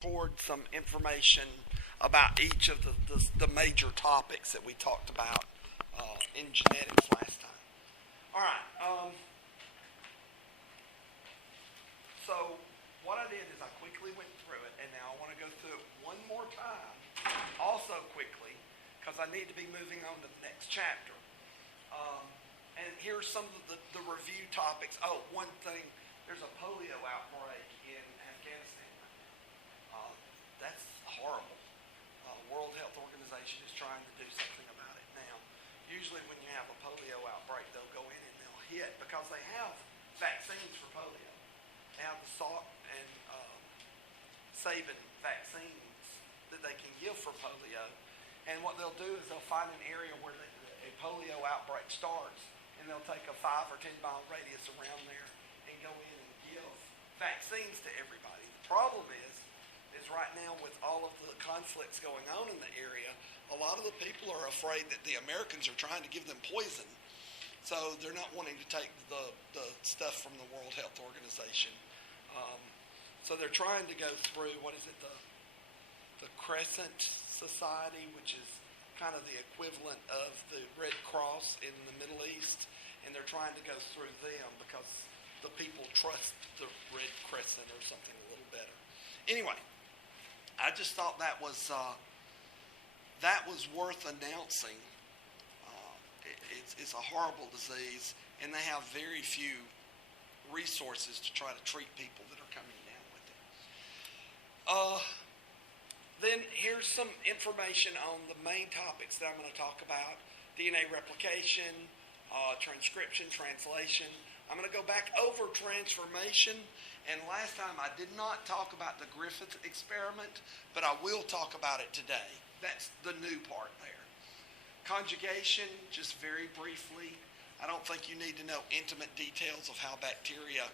Record some information about each of the major topics that we talked about in genetics last time. All right. So what I did is I quickly went through it, and now I want to go through it one more time, also quickly, because I need to be moving on to the next chapter. And here's some of the review topics. Oh, one thing, there's a polio outbreak in Afghanistan. That's horrible. World Health Organization is trying to do something about it now. Usually when you have a polio outbreak, they'll go in and they'll hit, because they have vaccines for polio. They have the Salk and Sabin vaccines that they can give for polio. And what they'll do is they'll find an area where a polio outbreak starts, and they'll take a 5 or 10 mile radius around there and go in and give vaccines to everybody. The problem is right now, with all of the conflicts going on in the area, a lot of the people are afraid that the Americans are trying to give them poison. So they're not wanting to take the stuff from the World Health Organization. So they're trying to go through, what is it, the Crescent Society, which is kind of the equivalent of the Red Cross in the Middle East, and they're trying to go through them because the people trust the Red Crescent or something a little better. Anyway, I just thought that was worth announcing. It's a horrible disease, and they have very few resources to try to treat people that are coming down with it. Then here's some information on the main topics that I'm going to talk about: DNA replication, transcription, translation. I'm going to go back over transformation. And last time I did not talk about the Griffith experiment, but I will talk about it today. That's the new part there. Conjugation, just very briefly. I don't think you need to know intimate details of how bacteria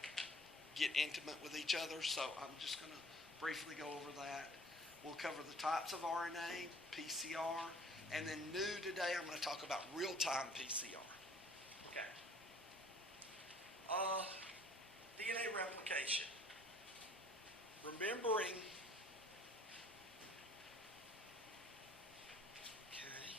get intimate with each other, so I'm just going to briefly go over that. We'll cover the types of RNA, PCR, and then new today, I'm going to talk about real-time PCR. Okay. DNA replication. Remembering. Okay.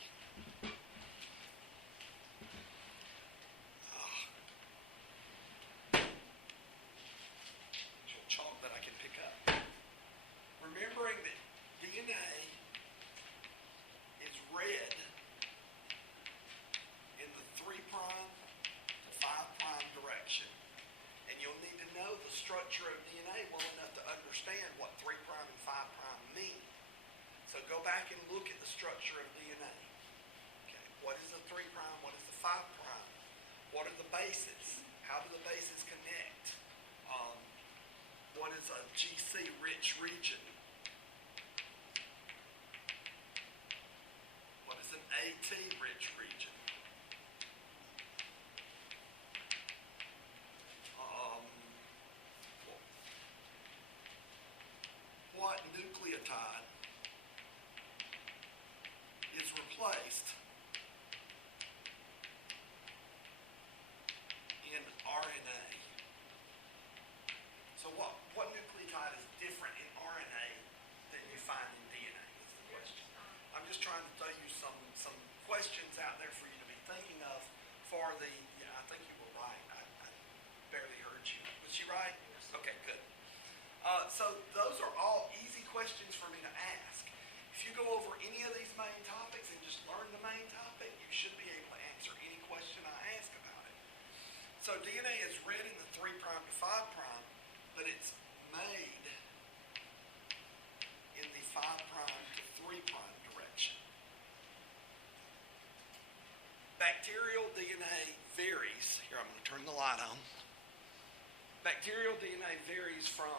Chalk that I can pick up. Remembering that DNA is read in the 3' to 5' direction. And you'll need to know the structure of DNA well enough to understand what 3' and 5' mean. So go back and look at the structure of DNA. Okay, what is the 3'? What is the 5'? What are the bases? How do the bases connect? What is a GC-rich region? What is an AT-rich region? What nucleotide is replaced in RNA? So what nucleotide is different in RNA than you find in DNA is the question. I'm just trying to throw you some questions out there for you to be thinking of for the, yeah, I think you were right. I barely heard you. Was she right? Okay, good. So those are all easy questions for me to ask. If you go over any of these main topics and just learn the main topic, you should be able to answer any question I ask about it. So DNA is read in the 3' to 5', but it's made in the 5' to 3' direction. Bacterial DNA varies. Here, I'm going to turn the light on. Bacterial DNA varies from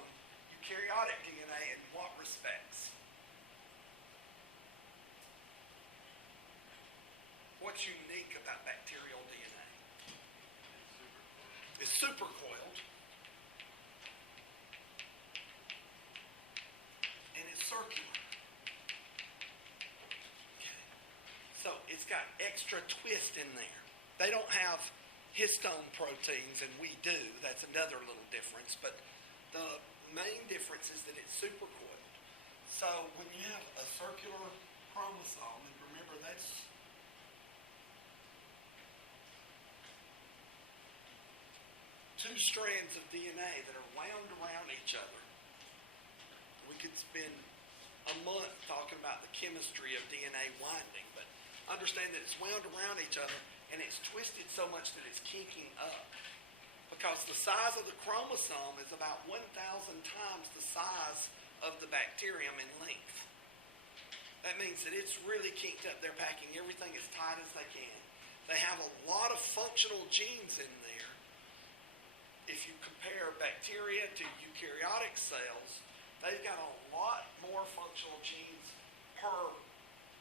eukaryotic DNA in what respects? What's unique about bacterial DNA? It's supercoiled. And it's circular. Okay. So it's got extra twist in there. They don't have histone proteins, and we do. That's another little difference. But the main difference is that it's supercoiled. So when you have a circular chromosome, and remember that's two strands of DNA that are wound around each other. We could spend a month talking about the chemistry of DNA winding, but understand that it's wound around each other and it's twisted so much that it's kinking up. Because the size of the chromosome is about 1,000 times the size of the bacterium in length. That means that it's really kinked up. They're packing everything as tight as they can. They have a lot of functional genes in there. If you compare bacteria to eukaryotic cells, they've got a lot more functional genes per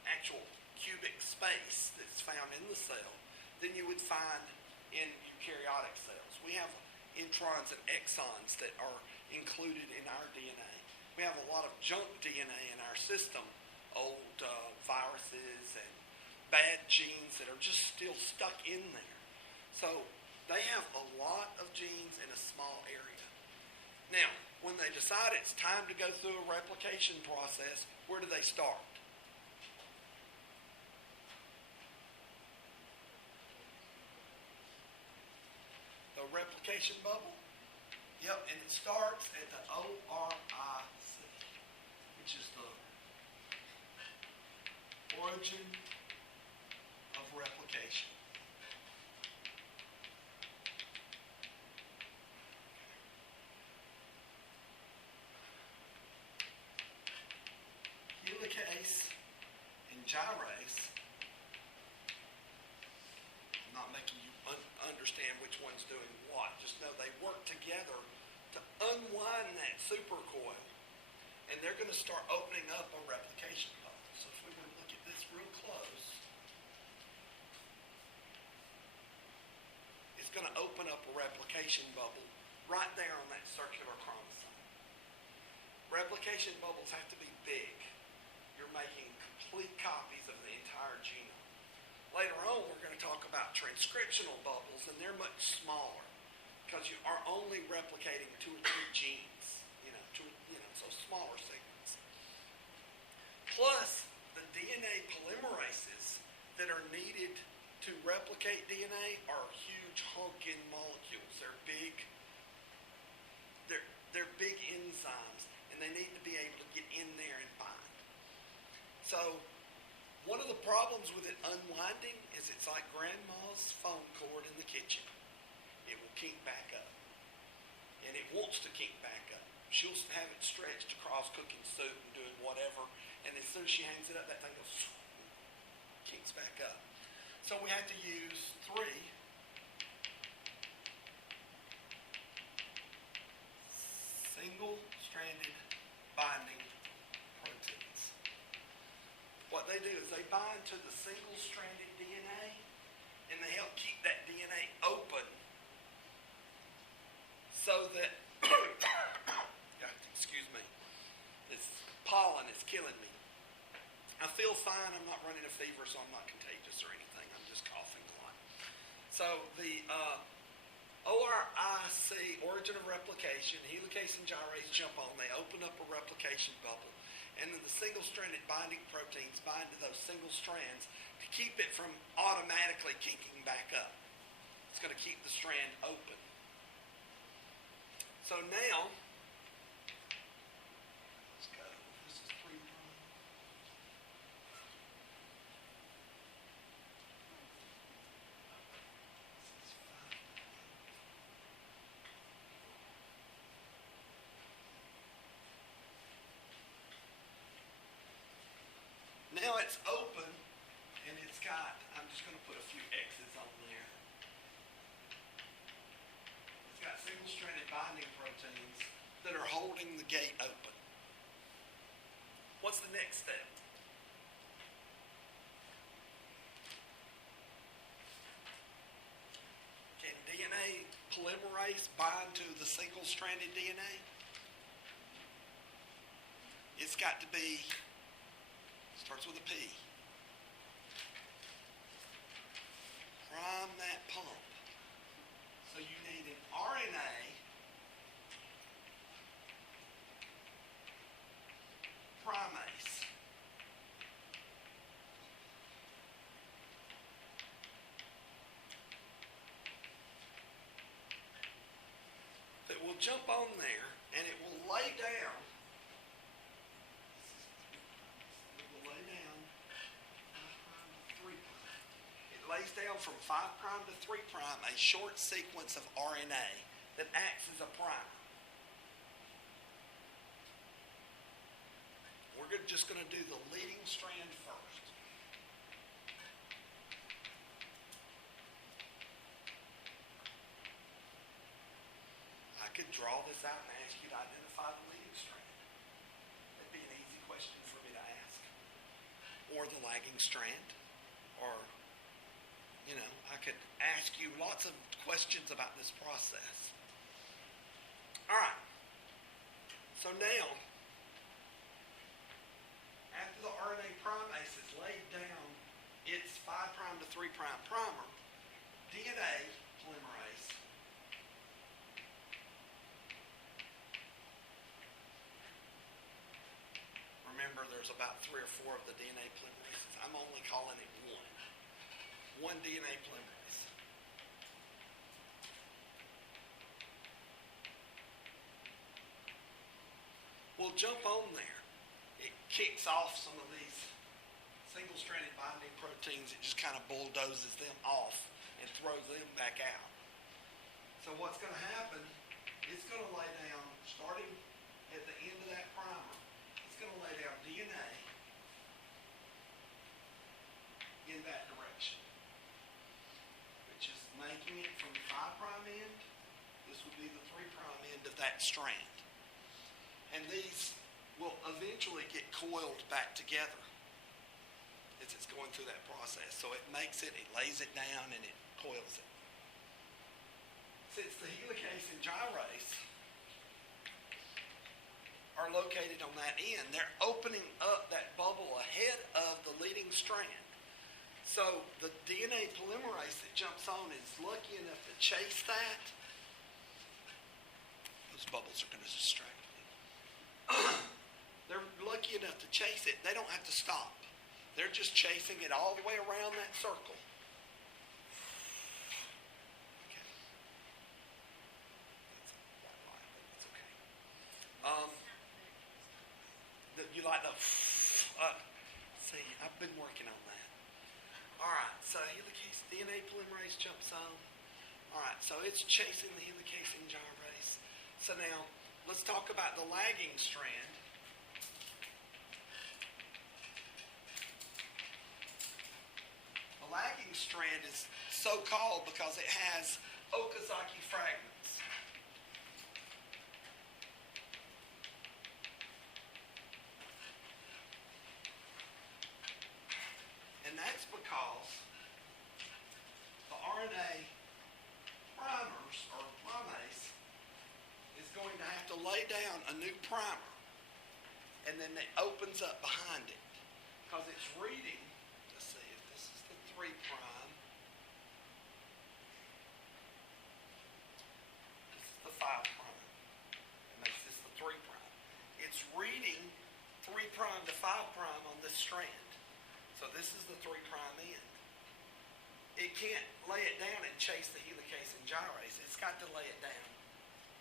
actual cubic space that's found in the cell than you would find in eukaryotic cells. We have introns and exons that are included in our DNA. We have a lot of junk DNA in our system, old viruses and bad genes that are just still stuck in there. So they have a lot of genes in a small area. Now, when they decide it's time to go through a replication process, where do they start? The replication bubble? Yep, and it starts at the ORIC, which is the origin of replication. Helicase and gyrase, I'm not making you understand which one's doing what, just know they work together to unwind that supercoil, and they're going to start opening up a replication bubble. So if we were to look at this real close, it's going to open up a replication bubble right there on that circular chromosome. Replication bubbles have to be big. You're making complete copies of the entire genome. Later on, we're going to talk about transcriptional bubbles, and they're much smaller because you are only replicating 2 or 3 genes, so smaller segments. Plus, the DNA polymerases that are needed to replicate DNA are huge honking molecules. They're big. They're big enzymes, and they need to be able to get in there and bind. So one of the problems with it unwinding is it's like grandma's phone cord in the kitchen. It will kink back up. And it wants to kink back up. She'll have it stretched across cooking soup and doing whatever. And as soon as she hangs it up, that thing goes, kinks back up. So we have to use 3 single-stranded binding proteins. What they do is they bind to the single-stranded DNA, and they help keep that DNA open so that, excuse me, this pollen is killing me. I feel fine. I'm not running a fever, so I'm not contagious or anything. I'm just coughing a lot. So the ORIC, origin of replication, helicase and gyrase jump on. They open up a replication bubble. And then the single-stranded binding proteins bind to those single strands to keep it from automatically kinking back up. It's going to keep the strand open. So now, let's go. This is 3 prime. This is 5 prime. Now it's open, and it's got, I'm just going to put a few X's on there. It's got single-stranded binding proteins that are holding the gate open. What's the next step? Can DNA polymerase bind to the single-stranded DNA? It's got to be, starts with a P. Prime that pump. So you need an RNA primase jump on there and it will lay down. It will lay down 5' to 3'. It lays down from 5' to 3', a short sequence of RNA that acts as a primer. We're just going to do the leading strand first. I could draw this out and ask you to identify the leading strand. That'd be an easy question for me to ask. Or the lagging strand. Or, I could ask you lots of questions about this process. All right. So now, after the RNA primase has laid down its 5' to 3' primer, DNA polymerase remember there's about 3 or 4 of the DNA polymerases. I'm only calling it one. One DNA polymerase. We'll jump on there. It kicks off some of these single-stranded binding proteins. It just kind of bulldozes them off and throws them back out. So what's going to happen, it's going to lay down, starting at the end of that primer, it's going to lay down DNA in that direction, which is making it from the 5' end. This would be the 3' end of that strand. And these will eventually get coiled back together as it's going through that process. So it makes it, it lays it down, and it coils it. Since the helicase and gyrase are located on that end, they're opening up that bubble ahead of the leading strand. So the DNA polymerase that jumps on is lucky enough to chase that. Those bubbles are going to distract me. They're lucky enough to chase it. They don't have to stop. They're just chasing it all the way around that circle. Okay. That's okay. You like the see, I've been working on that. All right, so helicase DNA polymerase jumps on. All right, so it's chasing the helicase and gyrase. So now, let's talk about the lagging strand. The lagging strand is so called because it has Okazaki fragments. And that's because the RNA primers, or primase, is going to have to lay down a new primer, and then it opens up behind it because it's reading. Let's see if this is the 3'. This is the 5', and this is the 3'. It's reading 3' to 5' on this strand. So this is the 3' end. It can't lay it down and chase the helicase and gyrase. It's got to lay it down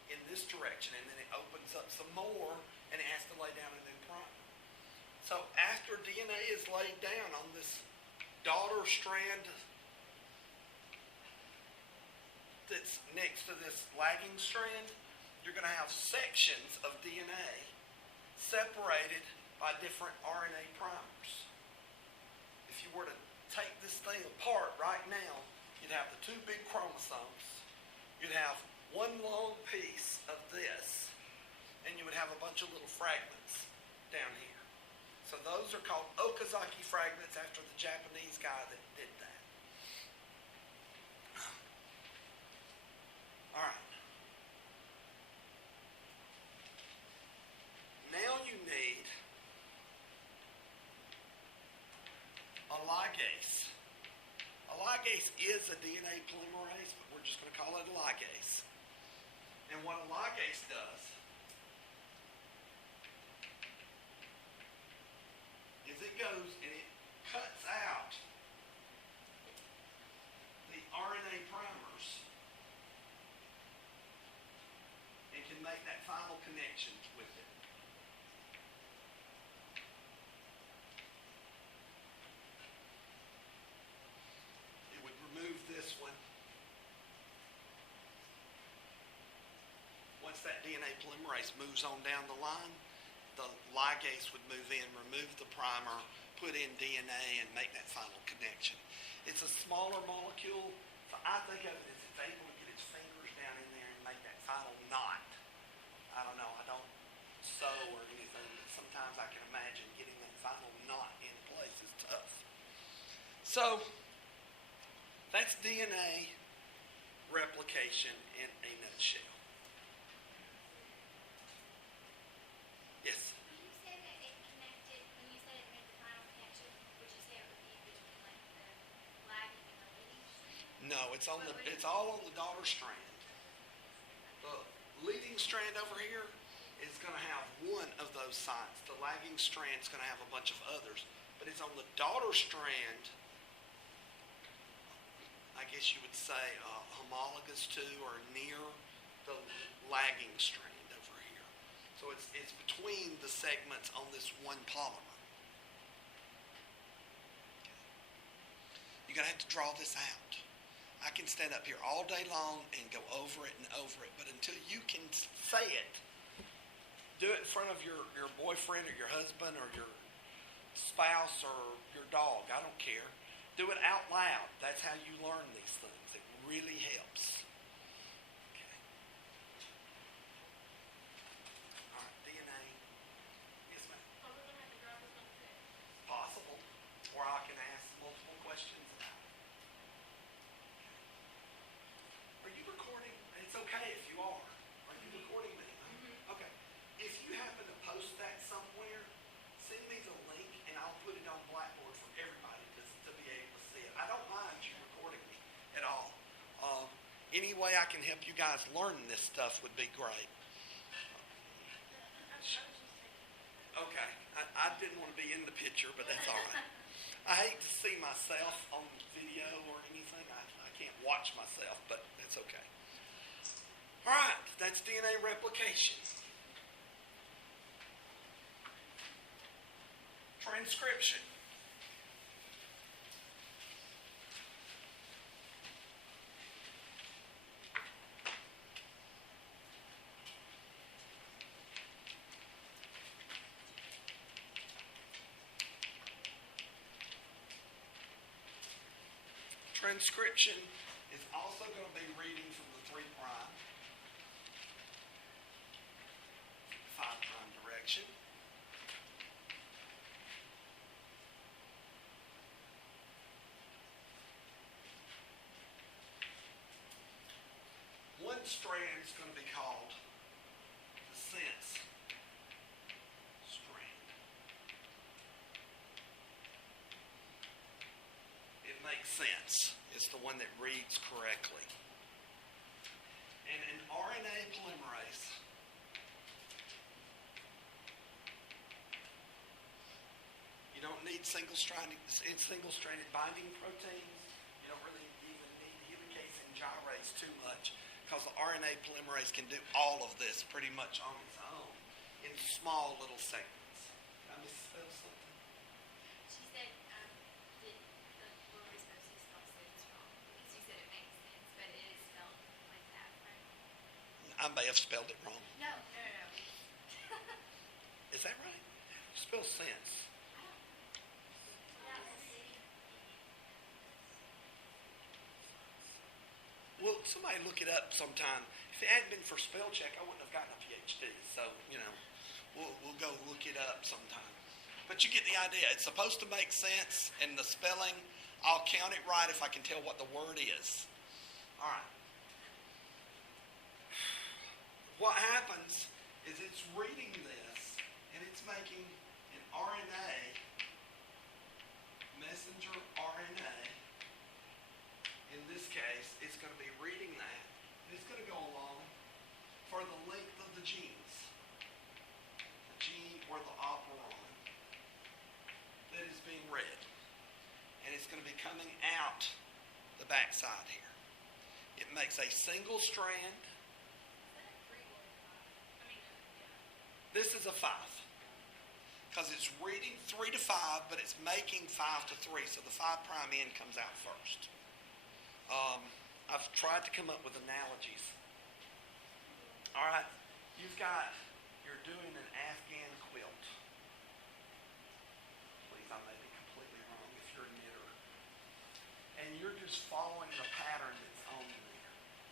in this direction, and then it opens up some more, and it has to lay down a new primer. So after DNA is laid down on this daughter strand that's next to this lagging strand, you're going to have sections of DNA separated by different RNA primers. If you were to take this thing apart right now, you'd have the 2 big chromosomes, you'd have one long piece of this, and you would have a bunch of little fragments down here. So those are called Okazaki fragments after the Japanese guy that did that. All right. Now you need a ligase. A ligase is a DNA polymerase, but we're just going to call it a ligase. And what a ligase does is it goes and it cuts out the RNA primers and can connections with it. It would remove this one. Once that DNA polymerase moves on down the line, the ligase would move in, remove the primer, put in DNA, and make that final connection. It's a smaller molecule, so I think of it as it's able to get its fingers down in there and make that final knot. I don't know, I don't sew or anything, but sometimes I can imagine getting that final knot in place is tough. So, that's DNA replication in a nutshell. Yes? When you said that it connected, when you said it made the final connection, would you say it would be between like the lagging and the leading strand? No, it's all on the daughter strand. The leading strand over here is going to have one of those sites. The lagging strand is going to have a bunch of others. But it's on the daughter strand, I guess you would say, homologous to or near the lagging strand over here. So it's between the segments on this one polymer. You're going to have to draw this out. I can stand up here all day long and go over it and over it, but until you can say it, do it in front of your boyfriend or your husband or your spouse or your dog. I don't care. Do it out loud. That's how you learn these things. It really helps. Okay. All right, DNA. Yes, ma'am. Are we gonna have to drive this on the test? Possible. Or I can ask multiple questions about it. Are you recording? It's okay if you are. Are you recording me? Mm-hmm. Okay. If you happen to post that somewhere, send me the link and I'll put it on Blackboard for everybody to be able to see it. I don't mind you recording me at all. Any way I can help you guys learn this stuff would be great. Okay. I didn't want to be in the picture, but that's all right. I hate to see myself on video or anything. I can't watch myself, but that's okay. All right, that's DNA replication. Transcription. Transcription is also going to be reading from the 3', 5' direction. One strand is going to be called the sense strand. It makes sense. It's the one that reads correctly. And an RNA polymerase you don't need single-stranded binding proteins. You don't really even need helicase and gyrase too much because the RNA polymerase can do all of this pretty much on its own in small little segments. Did I misspell something? She said, what were we supposed to spell sense wrong? Because you said it makes sense, but it is spelled like that, right? I may have spelled it wrong. No. Is that right? Spell sense. Well, somebody look it up sometime. If it hadn't been for spell check, I wouldn't have gotten a PhD. So, we'll go look it up sometime. But you get the idea. It's supposed to make sense, and the spelling, I'll count it right if I can tell what the word is. All right. What happens is it's reading this, and it's making an RNA, messenger RNA. In this case, it's going to be reading that, and it's going to go along for the length of the genes. The gene or the operon that is being read. And it's going to be coming out the backside here. It makes a single strand. This is a 5. Because it's reading 3 to 5, but it's making 5 to 3, so the 5' end comes out first. I've tried to come up with analogies. All right, you're doing an Afghan quilt. Please, I may be completely wrong if you're a knitter. And you're just following the pattern that's on there.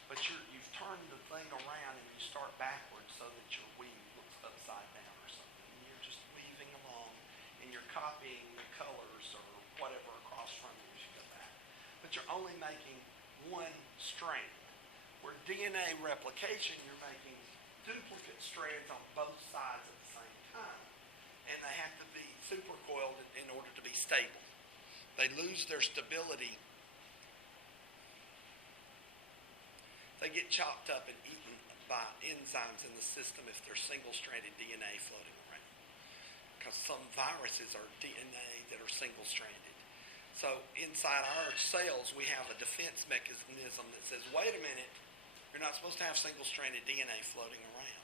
But you've turned the thing around and you start backwards so that your weave looks upside down or something. And you're just weaving along and you're copying the colors or whatever across from you as you go back. But you're only making one strand. Where DNA replication, you're making duplicate strands on both sides at the same time. And they have to be supercoiled in order to be stable. They lose their stability. They get chopped up and eaten by enzymes in the system if there's single-stranded DNA floating around. Because some viruses are DNA that are single-stranded. So inside our cells, we have a defense mechanism that says, wait a minute, you're not supposed to have single-stranded DNA floating around.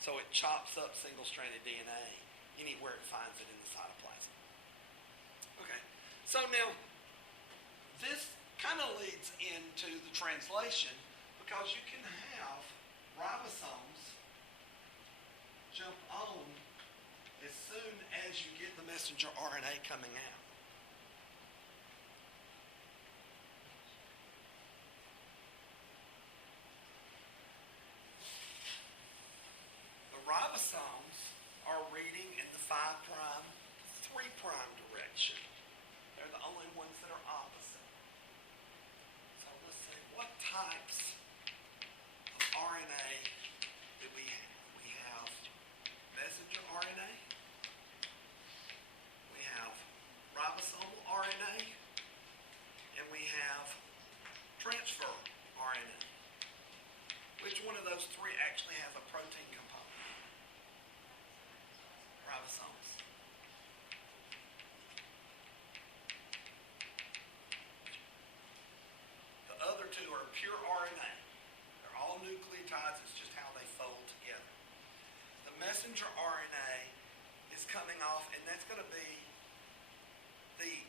So it chops up single-stranded DNA anywhere it finds it in the cytoplasm. Okay, so now this kind of leads into the translation because you can have ribosomes jump on as soon as you get the messenger RNA coming out. Ribosomes are reading in the 5', 3' direction. They're the only ones that are opposite. So let's see, what types of RNA do we have? We have messenger RNA. We have ribosomal RNA. And we have transfer RNA. Which one of those three actually has a protein component? Ribosomes. The other two are pure RNA. They're all nucleotides, it's just how they fold together. The messenger RNA is coming off, and that's going to be the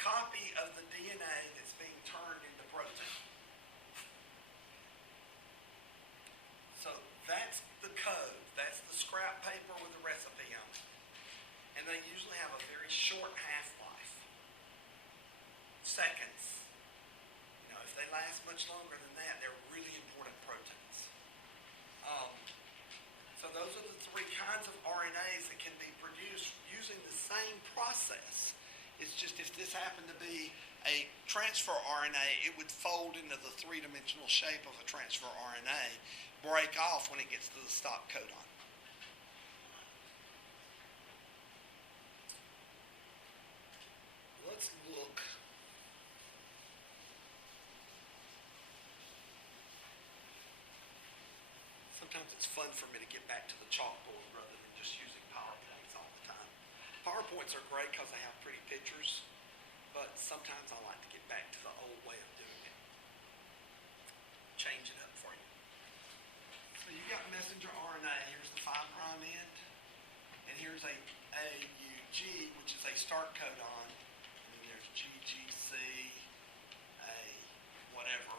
copy of the DNA that's being turned into protein. So that's the code. That's the scrap paper with the recipe on it. And they usually have a very short half-life. Seconds. You know, if they last much longer than that, they're really important proteins. So those are the three kinds of RNAs that can be produced using the same process. It's just if this happened to be a transfer RNA, it would fold into the three-dimensional shape of a transfer RNA, break off when it gets to the stop codon. Let's look. Sometimes it's fun for me to get back to the chalkboard rather than just using PowerPoints all the time. PowerPoints are great because they have pretty pictures, but sometimes I like to get back to the old way of doing it. Change it up for you. So you've got messenger RNA. Here's the 5' end, and here's a AUG, which is a start codon, and then there's GGC, a whatever.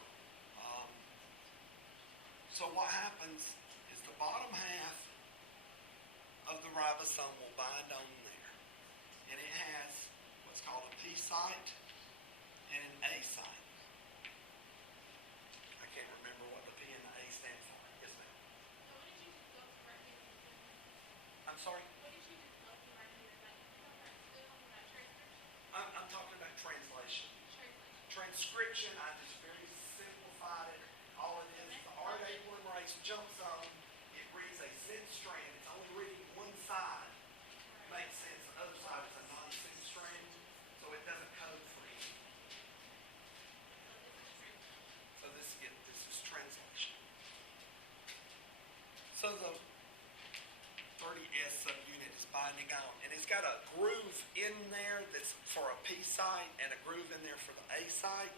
So what happens is the bottom half of the ribosome will bind on there, and it has what's called a P site and an A site. I can't remember what the P and the A stand for. Yes, ma'am. So what did you look right here? I'm sorry? What did you look right here? Like, still talking about transcription? I'm talking about translation. Translation. Transcription, I just very simplified it. All it is the RNA polymerase jumps on, it reads a sense strand. It's only reading one side. Makes sense. The other side is a non-sense strand, so it doesn't code for anything. So this is translation. So the 30S subunit is binding on, and it's got a groove in there that's for a P site and a groove in there for the A site.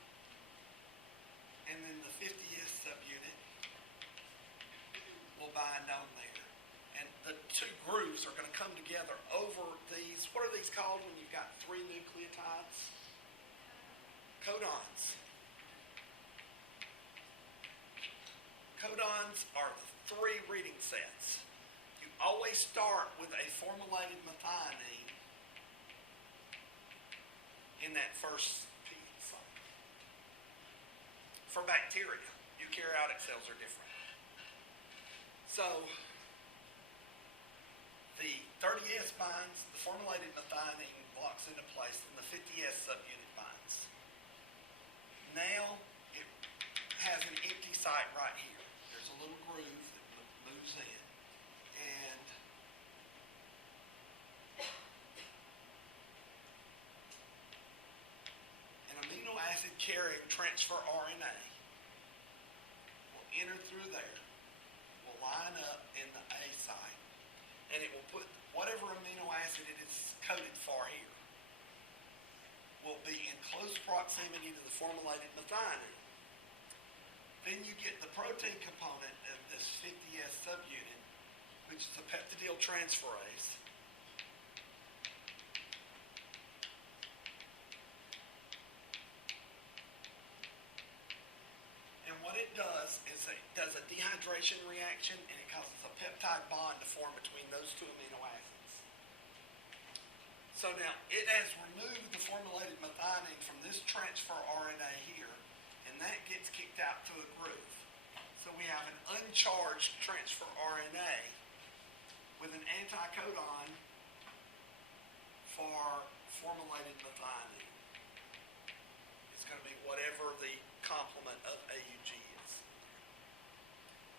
And then the 50S subunit will bind on there. And the two grooves are going to come together over these, what are these called when you've got three nucleotides? Codons. Codons are the three reading sets. You always start with a formulated methionine in that first piece. For bacteria, eukaryotic cells are different. So, the 30S binds, the formulated methionine locks into place, and the 50S subunit binds. Now, it has an empty site right here. There's a little groove that moves in. And an amino acid carrying transfer RNA will enter through there, will line up in the A site, and it will put whatever amino acid it is coded for here will be in close proximity to the formulated methionine. Then you get the protein component of this 50S subunit, which is a peptidyl transferase. And what it does is it does a dehydration reaction, and it causes a peptide bond to form between those two amino acids. So now it has removed the formulated methionine from this transfer RNA here, and that gets kicked out to a groove. So we have an uncharged transfer RNA with an anticodon for formulated methionine. It's going to be whatever the complement of AUG is.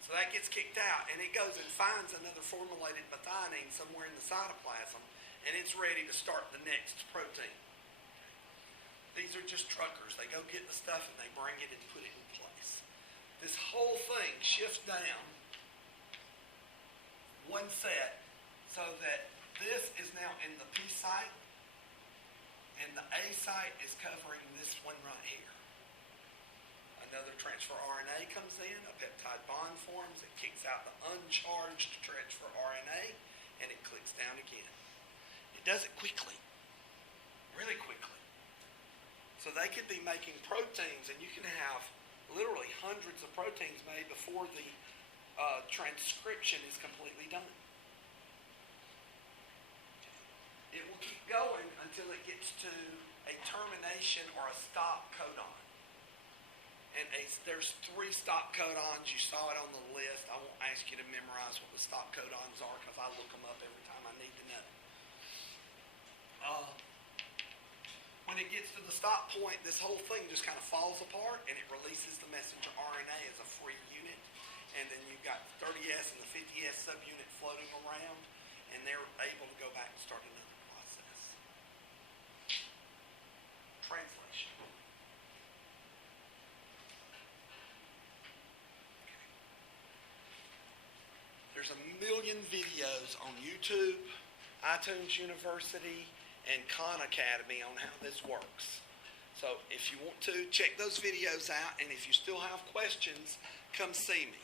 So that gets kicked out, and it goes and finds another formulated methionine somewhere in the cytoplasm, and it's ready to start the next protein. These are just truckers. They go get the stuff and they bring it and put it in place. This whole thing shifts down one set so that this is now in the P site, and the A site is covering this one right here. Another transfer RNA comes in, a peptide bond forms, it kicks out the uncharged transfer RNA, and it clicks down again. It does it quickly, really quickly. So they could be making proteins, and you can have literally hundreds of proteins made before the transcription is completely done. It will keep going until it gets to a termination or a stop codon. And there's 3 stop codons. You saw it on the list. I won't ask you to memorize what the stop codons are because I look them up every time I need to know. When it gets to the stop point, this whole thing just kind of falls apart, and it releases the messenger RNA as a free unit. And then you've got the 30S and the 50S subunit floating around, and they're able to go back and start another process. Translation. There's a million videos on YouTube, iTunes University, and Khan Academy on how this works. So if you want to, check those videos out, and if you still have questions, come see me.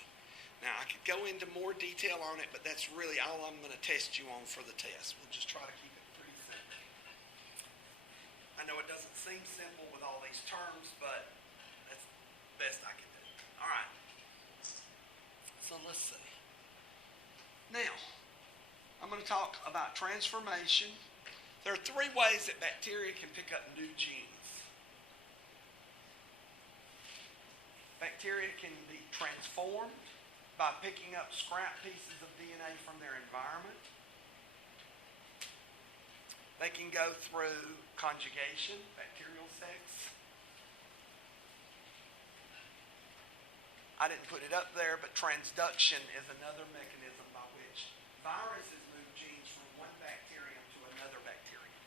Now, I could go into more detail on it, but that's really all I'm going to test you on for the test. We'll just try to keep it pretty simple. I know it doesn't seem simple with all these terms, but that's the best I can do. All right. So let's see. Now, I'm going to talk about transformation. There are 3 ways that bacteria can pick up new genes. Bacteria can be transformed by picking up scrap pieces of DNA from their environment. They can go through conjugation, bacterial sex. I didn't put it up there, but transduction is another mechanism by which viruses move genes from one bacterium to another bacterium.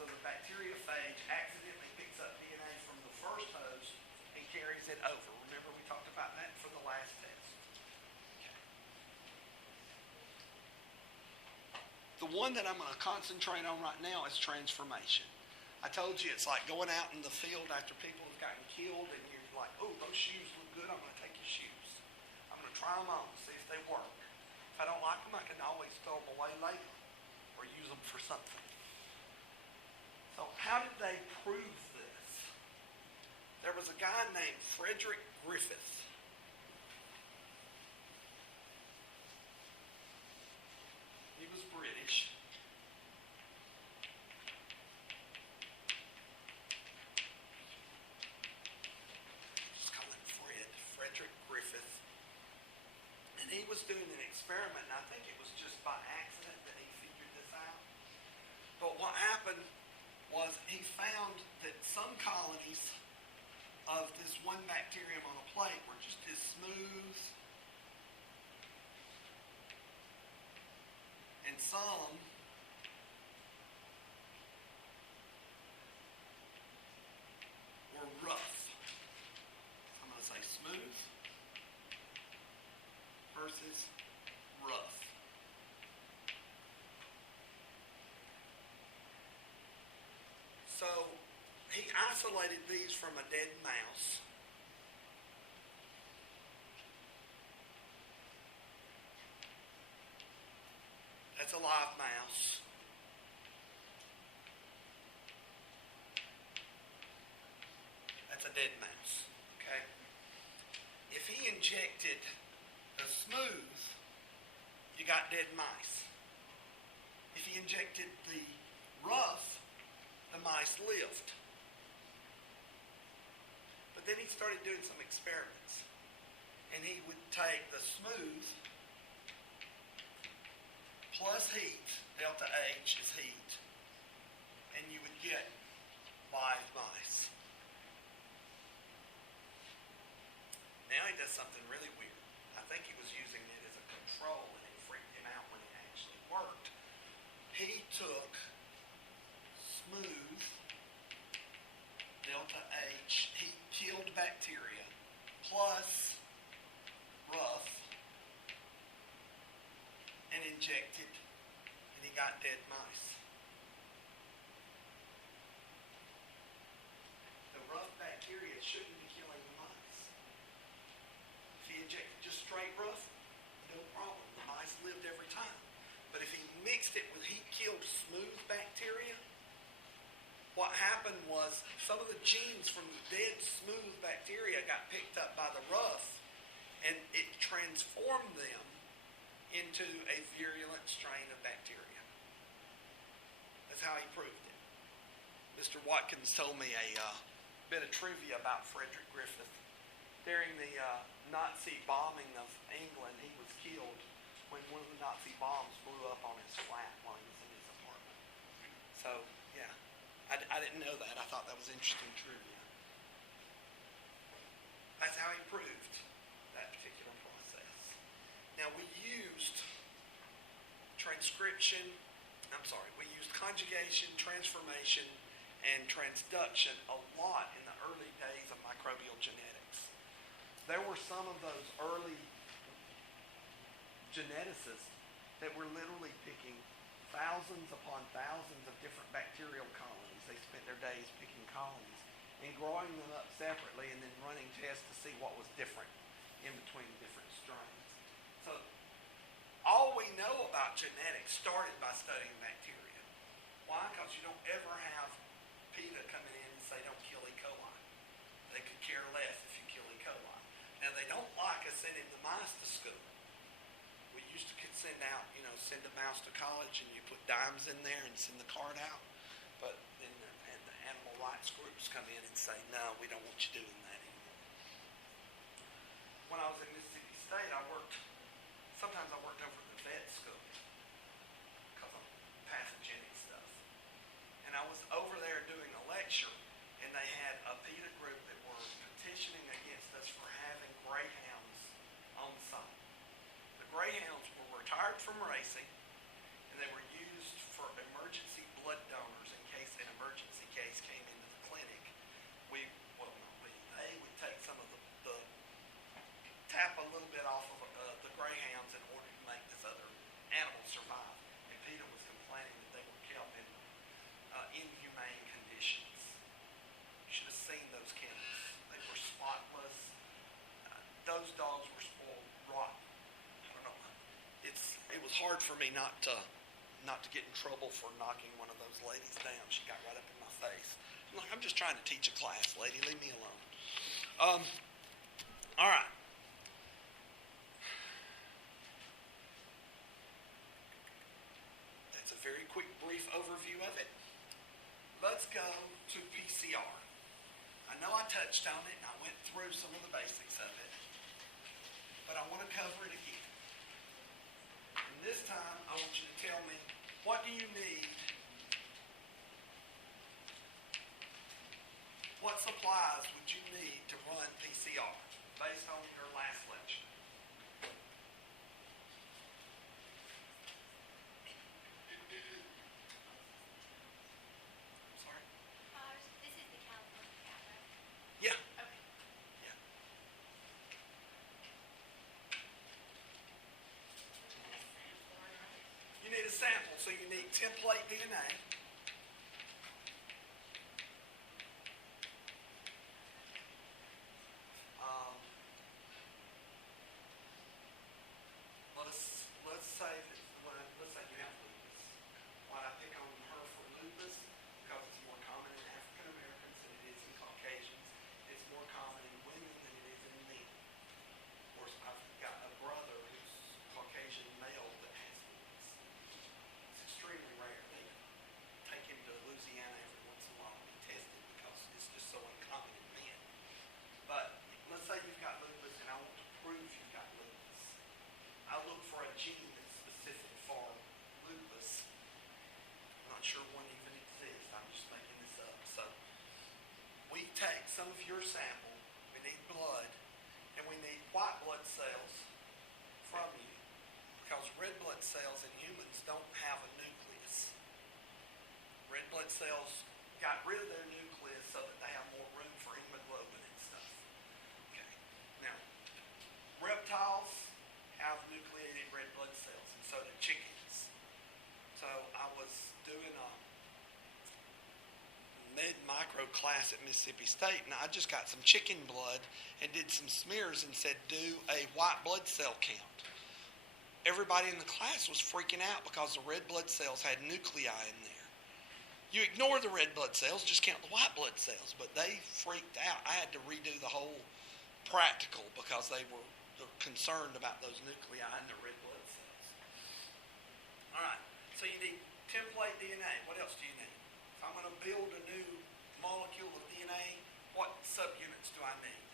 So the bacteriophage accidentally picks up DNA from the first host and carries it over. Remember, we talked about that for the last test. Okay. The one that I'm going to concentrate on right now is transformation. I told you it's like going out in the field after people have gotten killed, and you're like, oh, those shoes look good. I'm going to take your shoes. I'm going to try them on, see if They work. If I don't like them, I can always throw them away later or use them for something. So how did they prove this? There was a guy named Frederick Griffith. He was British. Just call him Frederick Griffith. And he was doing an experiment, and I think it was just by accident that he figured this out. But what happened was he found that some colonies of this one bacterium on a plate were just as smooth, and some were rough. I'm going to say smooth versus rough. So he isolated these from a dead mouse. That's a live mouse. That's a dead mouse. Okay? If he injected the smooth, you got dead mice. If he injected the rough, the mice lived. But then he started doing some experiments. And he would take the smooth plus heat, delta H is heat, and you would get live mice. Now he does something really weird. I think he was using it as a control, and it freaked him out when it actually worked. He took smooth, delta H, he killed bacteria, plus rough, and injected, and he got dead mice. The rough bacteria shouldn't be killing the mice. If he injected just straight rough, no problem. The mice lived every time. But if he mixed it with heat-killed smooth bacteria, what happened was some of the genes from the dead smooth bacteria got picked up by the rough, and it transformed them into a virulent strain of bacteria. That's how he proved it. Mr. Watkins told me a bit of trivia about Frederick Griffith. During the Nazi bombing of England, he was killed when one of the Nazi bombs blew up on his flat while he was in his apartment. So, yeah, I didn't know that. I thought that was interesting trivia. That's how he proved that particular process. Now, we used we used conjugation, transformation, and transduction a lot in the early days of microbial genetics. There were some of those early geneticists that were literally picking thousands upon thousands of different bacterial colonies. They spent their days picking colonies and growing them up separately and then running tests to see what was different in between different strains. So all we know about genetics started by studying bacteria. Why? Because you don't ever have PETA coming in and say, don't kill E. coli. They could care less if you kill E. coli. Now, they don't like us sending the mice to school. We used to send a mouse to college and you put dimes in there and send the card out. But then the animal rights groups come in and say, no, we don't want you doing that anymore. When I was in Mississippi State, sometimes I worked over at the vet school because of pathogenic stuff. And I was over there doing a lecture, and they had a PETA group that were petitioning against us for having greyhounds on site. The greyhounds were retired from racing, and they were used for emergency blood donors in case an emergency case came into the clinic. They would take some of the tap a little bit off of the greyhounds in order to make this other animal survive. And PETA was complaining that they were kept in inhumane conditions. You should have seen those kennels. They were spotless. Those dogs were spoiled rotten. I don't know was hard for me not to get in trouble for knocking one of those ladies down. She got right up in my face. I'm like, I'm just trying to teach a class, lady. Leave me alone. All right. That's a very quick, brief overview of it. Let's go to PCR. I know I touched on it and I went through some of the basics of it, but I want to cover it again. And this time, I want you to tell me, what do you need? What supplies would you need to run PCR based on your last lecture? Sorry? This is the California cat, right? Yeah. Okay. Yeah. You need a sample, so you need template DNA. Um, let's say that let's say you have lupus. Why I pick on her for lupus? Because it's more common in African Americans than it is in Caucasians. It's more common in women than it is in men. Of course, I've got a brother who's Caucasian male that has lupus. It's extremely rare. They take him to Louisiana every once in a while and be tested because it's just so uncommon in men. But let's say you've got lupus and I want to prove you've got lupus. I look for a gene that's specific for lupus. I'm not sure one even exists. I'm just making this up. So we take some of your sample. We need blood, and we need white blood cells from you because red blood cells in humans don't have a nucleus. Red blood cells got rid of their nucleus so that they have more room for hemoglobin and stuff. Okay. Now, reptiles have nucleated red blood cells, and so do chickens. So I was doing a mid-micro class at Mississippi State, and I just got some chicken blood and did some smears and said, do a white blood cell count. Everybody in the class was freaking out because the red blood cells had nuclei in there. You ignore the red blood cells, just count the white blood cells, but they freaked out. I had to redo the whole practical because they were concerned about those nuclei in the red blood cells. All right, so you need template DNA. What else do you need? If I'm going to build a new molecule of DNA, what subunits do I need?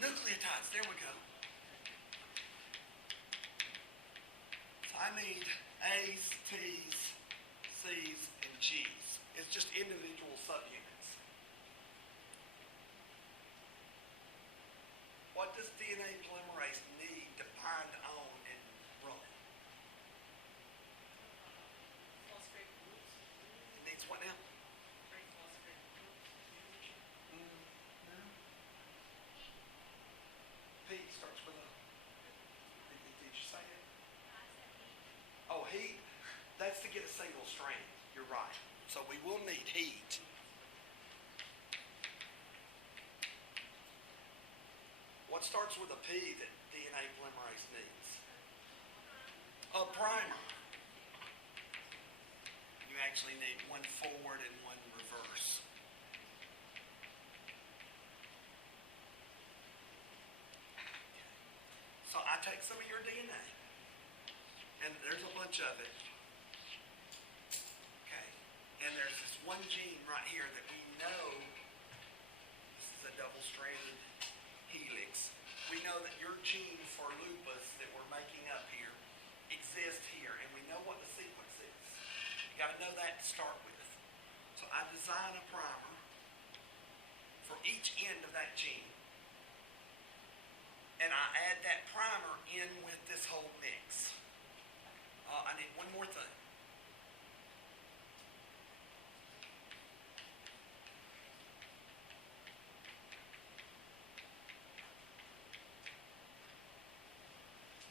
Nucleotides, there we go. So I need A's, T's, C's, and G's. It's just individual subunits. What does DNA polymerase need to bind on and run? It needs what now? P starts with a. Did you say it? Oh, heat. That's to get a single strand. You're right. So we will need heat. What starts with a P that DNA polymerase needs? A primer. You actually need one forward and one reverse. So I take some of your DNA, and there's a bunch of it. Okay, and there's this one gene right here that we know, this is a double-stranded helix. We know that your gene for lupus that we're making up here exists here, and we know what the sequence is. You got to know that to start with. So I design a primer for each end of that gene. And I add that primer in with this whole mix. I need one more thing.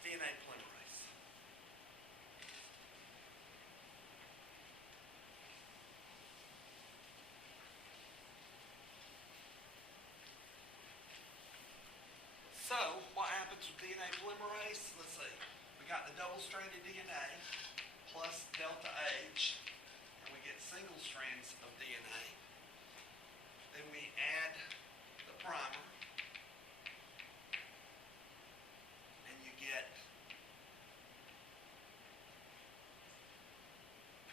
DNA polymerase. strands of DNA polymerase, let's see, we got the double-stranded DNA plus delta H, and we get single strands of DNA. Then we add the primer, and you get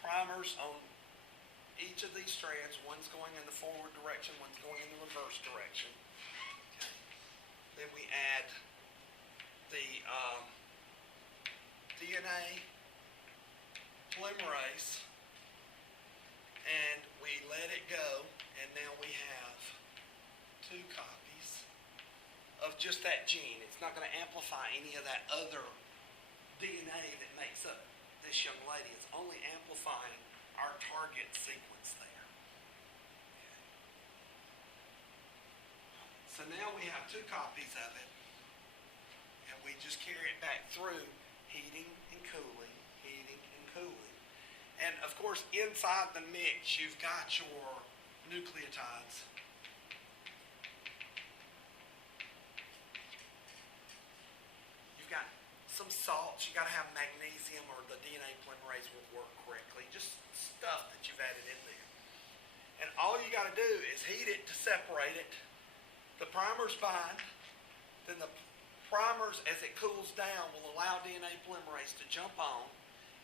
primers on each of these strands. One's going in the forward direction, one's going in the reverse direction. Okay. Then we add the DNA polymerase, and we let it go, and now we have 2 copies of just that gene. It's not going to amplify any of that other DNA that makes up this young lady. It's only amplifying our target sequence there. So now we have 2 copies of it, and we just carry it back through heating and cooling, heating and cooling. And of course, inside the mix, you've got your nucleotides. You've got some salts. You got to have magnesium, or the DNA polymerase won't work correctly. Just stuff that you've added in there. And all you got to do is heat it to separate it. The primers bind. Then the primers, as it cools down, will allow DNA polymerase to jump on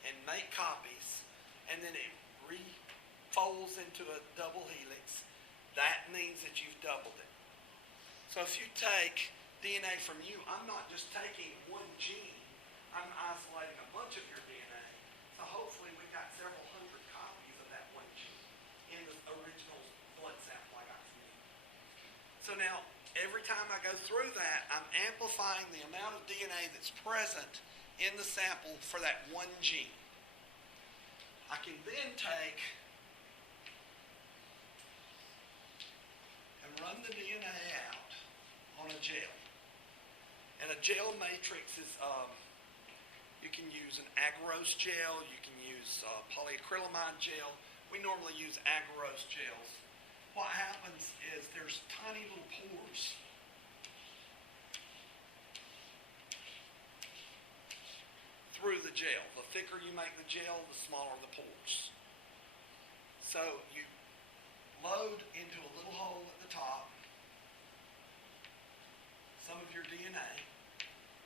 and make copies. And then it refolds into a double helix. That means that you've doubled it. So if you take DNA from you, I'm not just taking one gene. I'm isolating a bunch of your DNA. So hopefully we've got several hundred copies of that one gene in the original blood sample I got from you. So now, every time I go through that, I'm amplifying the amount of DNA that's present in the sample for that one gene. I can then take and run the DNA out on a gel. And a gel matrix is, you can use an agarose gel, you can use polyacrylamide gel. We normally use agarose gels. What happens is there's tiny little pores through the gel. The thicker you make the gel, the smaller the pores. So you load into a little hole at the top some of your DNA,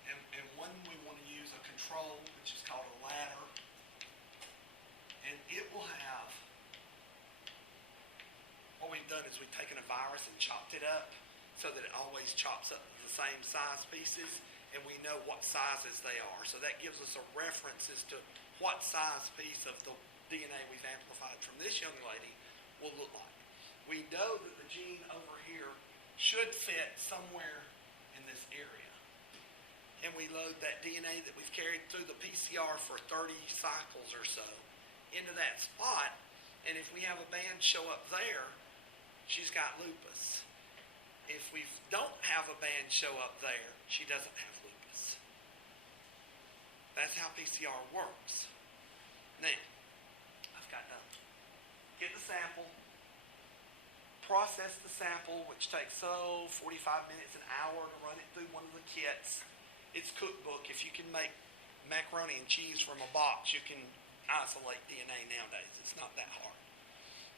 and one we want to use a control, which is called a ladder, and it will have, what we've done is we've taken a virus and chopped it up so that it always chops up the same size pieces, and we know what sizes they are. So that gives us a reference as to what size piece of the DNA we've amplified from this young lady will look like. We know that the gene over here should fit somewhere in this area. And we load that DNA that we've carried through the PCR for 30 cycles or so into that spot. And if we have a band show up there, she's got lupus. If we don't have a band show up there, she doesn't have lupus. That's how PCR works. Now, I've got to get the sample, process the sample, which takes 45 minutes, an hour to run it through one of the kits. It's cookbook. If you can make macaroni and cheese from a box, you can isolate DNA nowadays. It's not that hard.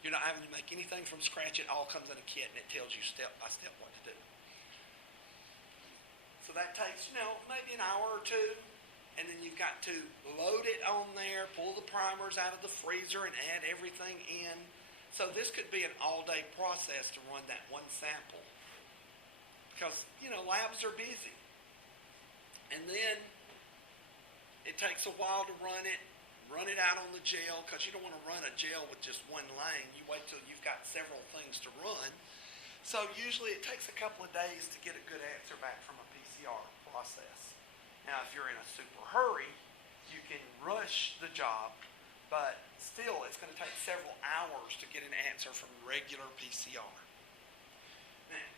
You're not having to make anything from scratch. It all comes in a kit, and it tells you step by step what to do. So that takes, maybe an hour or two, and then you've got to load it on there, pull the primers out of the freezer, and add everything in. So this could be an all-day process to run that one sample, because, labs are busy. And then it takes a while to run it out on the gel, because you don't want to run a gel with just one lane. You wait till you've got several things to run. So usually it takes a couple of days to get a good answer back from a PCR process. Now, if you're in a super hurry, you can rush the job, but still it's going to take several hours to get an answer from regular PCR. Now,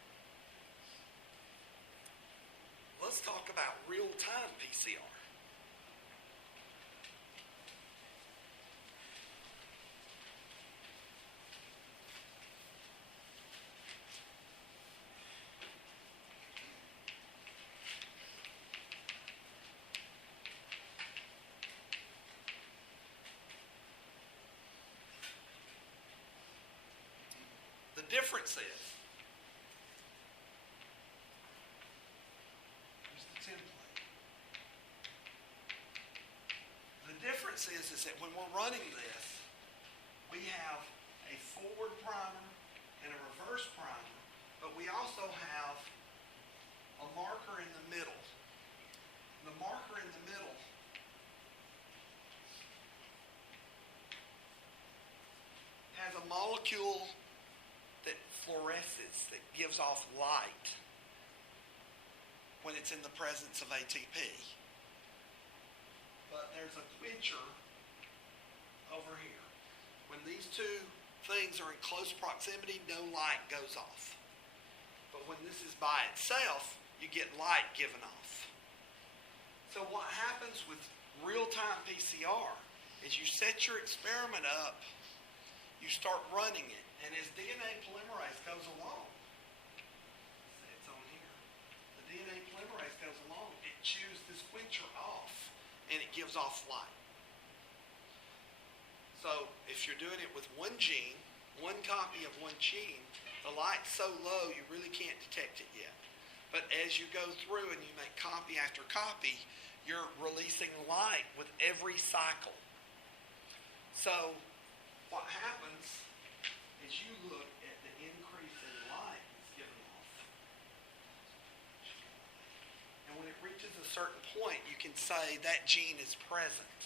let's talk about real-time PCR. The difference is, here's the template. The difference is that when we're running this, we have a forward primer and a reverse primer, but we also have a marker in the middle. The marker in the middle has a molecule that fluoresces, that gives off light when it's in the presence of ATP. But there's a quencher over here. When these two things are in close proximity, no light goes off. But when this is by itself, you get light given off. So what happens with real-time PCR is you set your experiment up, you start running it, and as DNA polymerase goes along, it's on here, the DNA polymerase goes along, it chews this quencher off, and it gives off light. So if you're doing it with one gene, one copy of one gene, the light's so low you really can't detect it yet. But as you go through and you make copy after copy, you're releasing light with every cycle. So what happens is you look at the increase in light that's given off. And when it reaches a certain point, you can say that gene is present.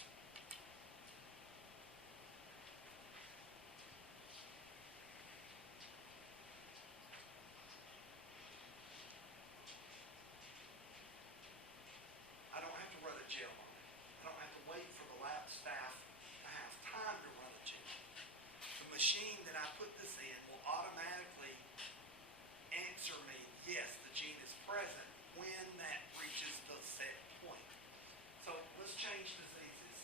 I don't have to run a gel on it. I don't have to wait for the lab staff to have time to run a gel. The machine that I put this in will automatically answer me, yes, the gene is present when that reaches the set point. So let's change diseases.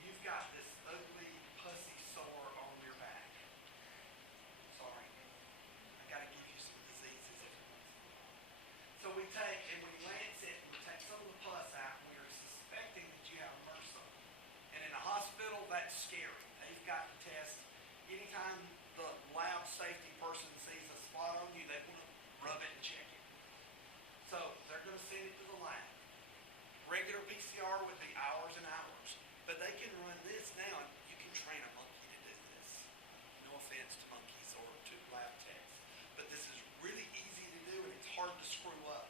You've got this ugly, pussy sore on your back. Sorry. I got to give you some diseases every once in a while. So we take, and we lance it, and we take some of the pus out, and we are suspecting that you have MRSA. And in a hospital, that's scary. They've got to test. Anytime the lab safety person sees a spot on you, they want to rub it and check it. So they're going to send it to the lab. Regular PCR would be hours and hours. But they can run this now, and you can train a monkey to do this. No offense to monkeys or to lab techs. But this is really easy to do, and it's hard to screw up.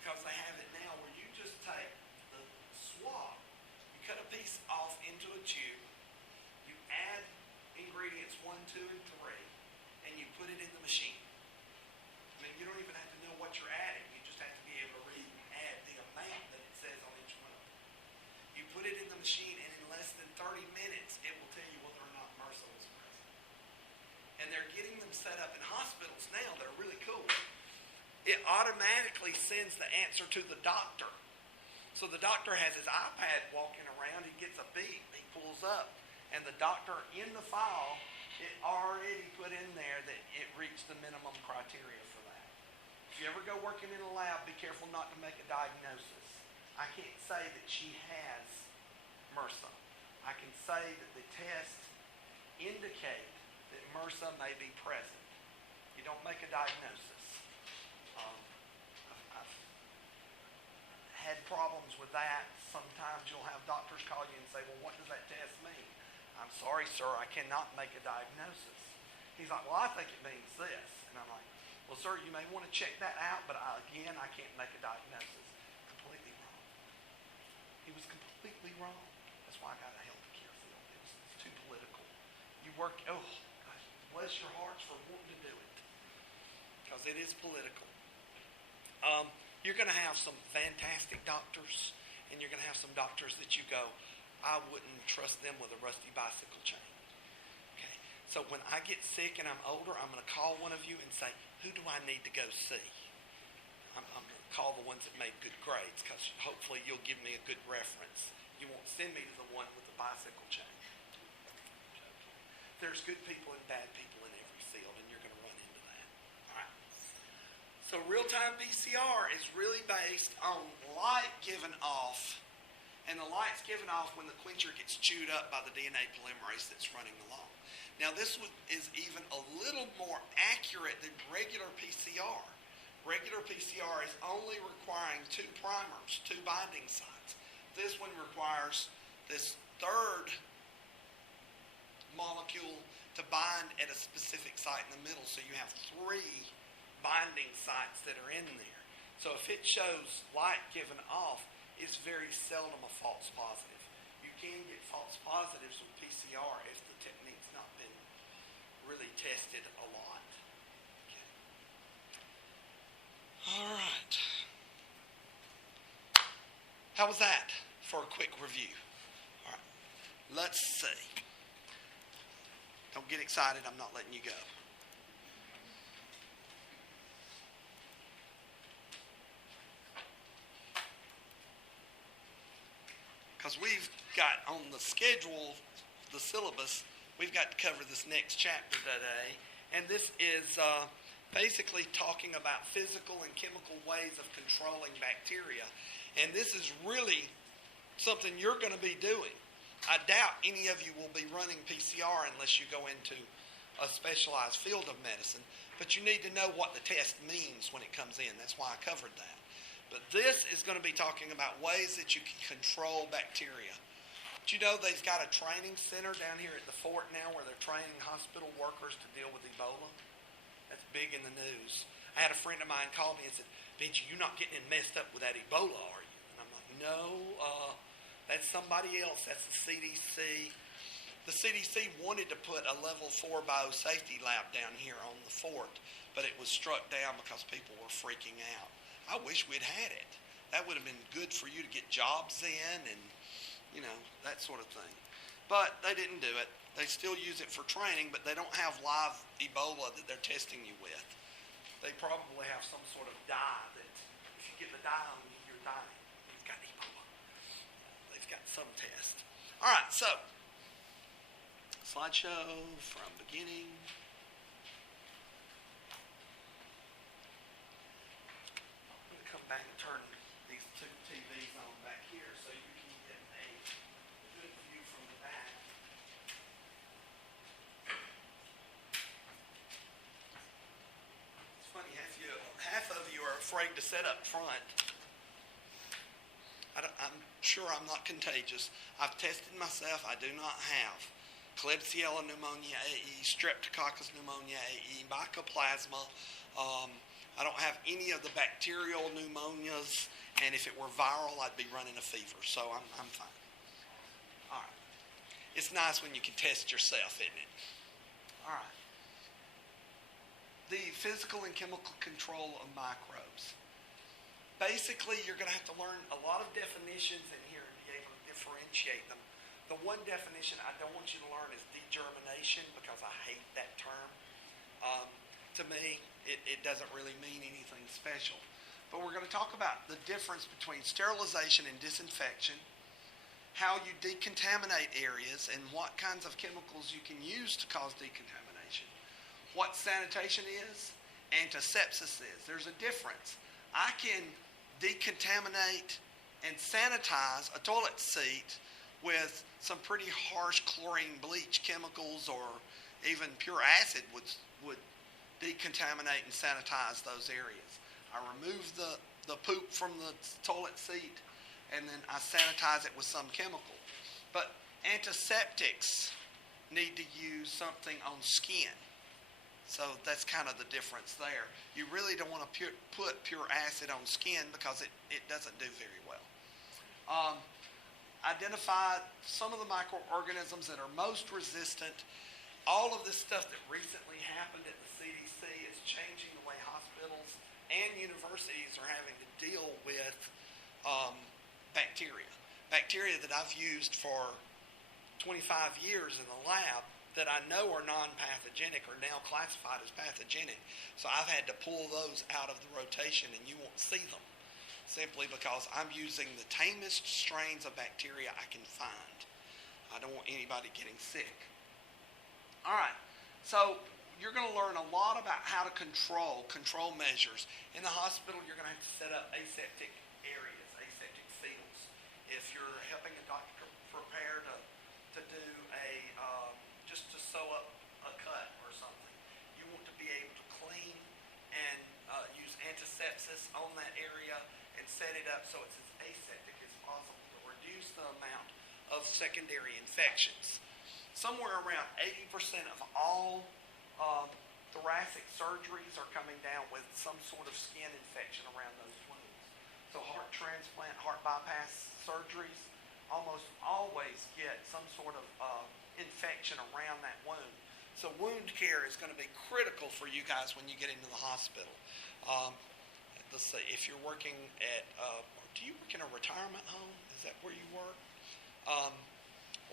Because they have it now where you just take the swab, you cut a piece off into a tube, you add ingredients 1, 2, and 3, and you put it in the machine. I mean, you don't even have to know what you're adding. You just have to be able to read and add the amount that it says on each one of them. You put it in the machine, and in less than 30 minutes, it will tell you whether or not MRSA was present. And they're getting them set up in hospitals now. They're really cool. It automatically sends the answer to the doctor. So the doctor has his iPad walking around. He gets a beep. He pulls up. And the doctor in the file, it already put in there that it reached the minimum criteria for that. If you ever go working in a lab, be careful not to make a diagnosis. I can't say that she has MRSA. I can say that the tests indicate that MRSA may be present. You don't make a diagnosis. I've had problems with that. Sometimes you'll have doctors call you and say, well, what does that test mean? I'm sorry, sir, I cannot make a diagnosis. He's like, well, I think it means this. And I'm like, well, sir, you may want to check that out, but again, I can't make a diagnosis. Completely wrong. He was completely wrong. That's why I got a healthcare field. It's too political. You work, oh, gosh, bless your hearts for wanting to do it. Because it is political. You're going to have some fantastic doctors, and you're going to have some doctors that you go, I wouldn't trust them with a rusty bicycle chain. Okay. So when I get sick and I'm older, I'm going to call one of you and say, who do I need to go see? I'm going to call the ones that made good grades, because hopefully you'll give me a good reference. You won't send me to the one with the bicycle chain. There's good people and bad people in every field, and you're going to run into that. All right. So real-time PCR is really based on light given off. And the light's given off when the quencher gets chewed up by the DNA polymerase that's running along. Now is even a little more accurate than regular PCR. Regular PCR is only requiring 2 primers, 2 binding sites. This one requires this third molecule to bind at a specific site in the middle, so you have 3 binding sites that are in there. So if it shows light given off, it's very seldom a false positive. You can get false positives with PCR if the technique's not been really tested a lot. Okay. All right. How was that for a quick review? All right. Let's see. Don't get excited. I'm not letting you go. Because we've got on the schedule, the syllabus, we've got to cover this next chapter today. And this is basically talking about physical and chemical ways of controlling bacteria. And this is really something you're going to be doing. I doubt any of you will be running PCR unless you go into a specialized field of medicine. But you need to know what the test means when it comes in. That's why I covered that. But this is going to be talking about ways that you can control bacteria. But you know they've got a training center down here at the fort now where they're training hospital workers to deal with Ebola. That's big in the news. I had a friend of mine call me and said, "Benji, you're not getting messed up with that Ebola, are you?" And I'm like, "No, that's somebody else. That's the CDC." The CDC wanted to put a level 4 biosafety lab down here on the fort, but it was struck down because people were freaking out. I wish we'd had it. That would have been good for you to get jobs in and, you know, that sort of thing. But they didn't do it. They still use it for training, but they don't have live Ebola that they're testing you with. They probably have some sort of dye that if you get the dye on you, you're dying. You've got Ebola. They've got some test. All right, so slideshow from beginning. Back and turn these 2 TVs on back here so you can get a good view from the back. It's funny, half of you are afraid to sit up front. I'm sure I'm not contagious. I've tested myself. I do not have Klebsiella pneumonia AE, Streptococcus pneumonia AE, Mycoplasma. I don't have any of the bacterial pneumonias, and if it were viral, I'd be running a fever, so I'm fine. All right. It's nice when you can test yourself, isn't it? All right. The physical and chemical control of microbes. Basically, you're going to have to learn a lot of definitions in here to be able to differentiate them. The one definition I don't want you to learn is degermination, because I hate that term. To me, it doesn't really mean anything special. But we're going to talk about the difference between sterilization and disinfection, how you decontaminate areas, and what kinds of chemicals you can use to cause decontamination, what sanitation is, antisepsis is. There's a difference. I can decontaminate and sanitize a toilet seat with some pretty harsh chlorine bleach chemicals, or even pure acid would decontaminate and sanitize those areas. I remove the poop from the toilet seat, and then I sanitize it with some chemical. But antiseptics need to use something on skin. So that's kind of the difference there. You really don't want to put pure acid on skin because it doesn't do very well. Identify some of the microorganisms that are most resistant. All of this stuff that recently happened at the CDC is changing the way hospitals and universities are having to deal with bacteria. Bacteria that I've used for 25 years in the lab that I know are non-pathogenic are now classified as pathogenic. So I've had to pull those out of the rotation, and you won't see them, simply because I'm using the tamest strains of bacteria I can find. I don't want anybody getting sick. All right, so you're going to learn a lot about how to control measures. In the hospital, you're going to have to set up aseptic areas, aseptic fields. If you're helping a doctor prepare to do just to sew up up so it's as aseptic as possible to reduce the amount of secondary infections. Somewhere around 80% of all thoracic surgeries are coming down with some sort of skin infection around those wounds. So heart transplant, heart bypass surgeries almost always get some sort of infection around that wound. So wound care is going to be critical for you guys when you get into the hospital. Let's see, if you're working at, do you work in a retirement home? Is that where you work?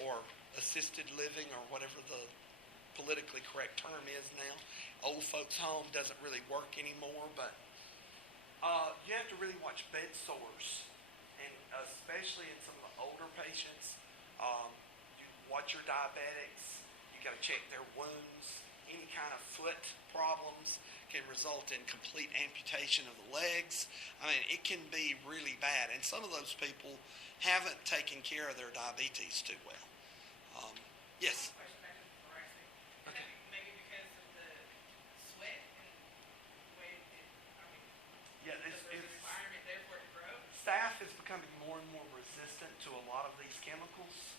Or assisted living, or whatever the politically correct term is now. Old folks home doesn't really work anymore, but you have to really watch bed sores, and especially in some of the older patients. You watch your diabetics. You got to check their wounds. Any kind of foot problems can result in complete amputation of the legs. I mean, it can be really bad, and some of those people haven't taken care of their diabetes too well. Yes. Question back to the thoracic. Is that maybe because of the sweat and the way Yeah, the environment there for it to grow? staff is becoming more and more resistant to a lot of these chemicals,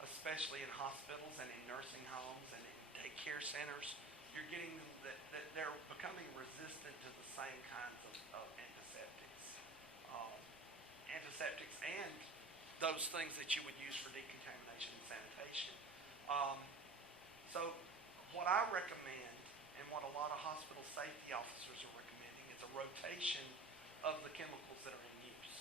especially in hospitals and in nursing homes and in daycare centers. You're getting them that they're becoming resistant to the same kinds of antiseptics. Antiseptics and those things that you would use for decontamination and sanitation. So what I recommend, and what a lot of hospital safety officers are recommending, is a rotation of the chemicals that are in use.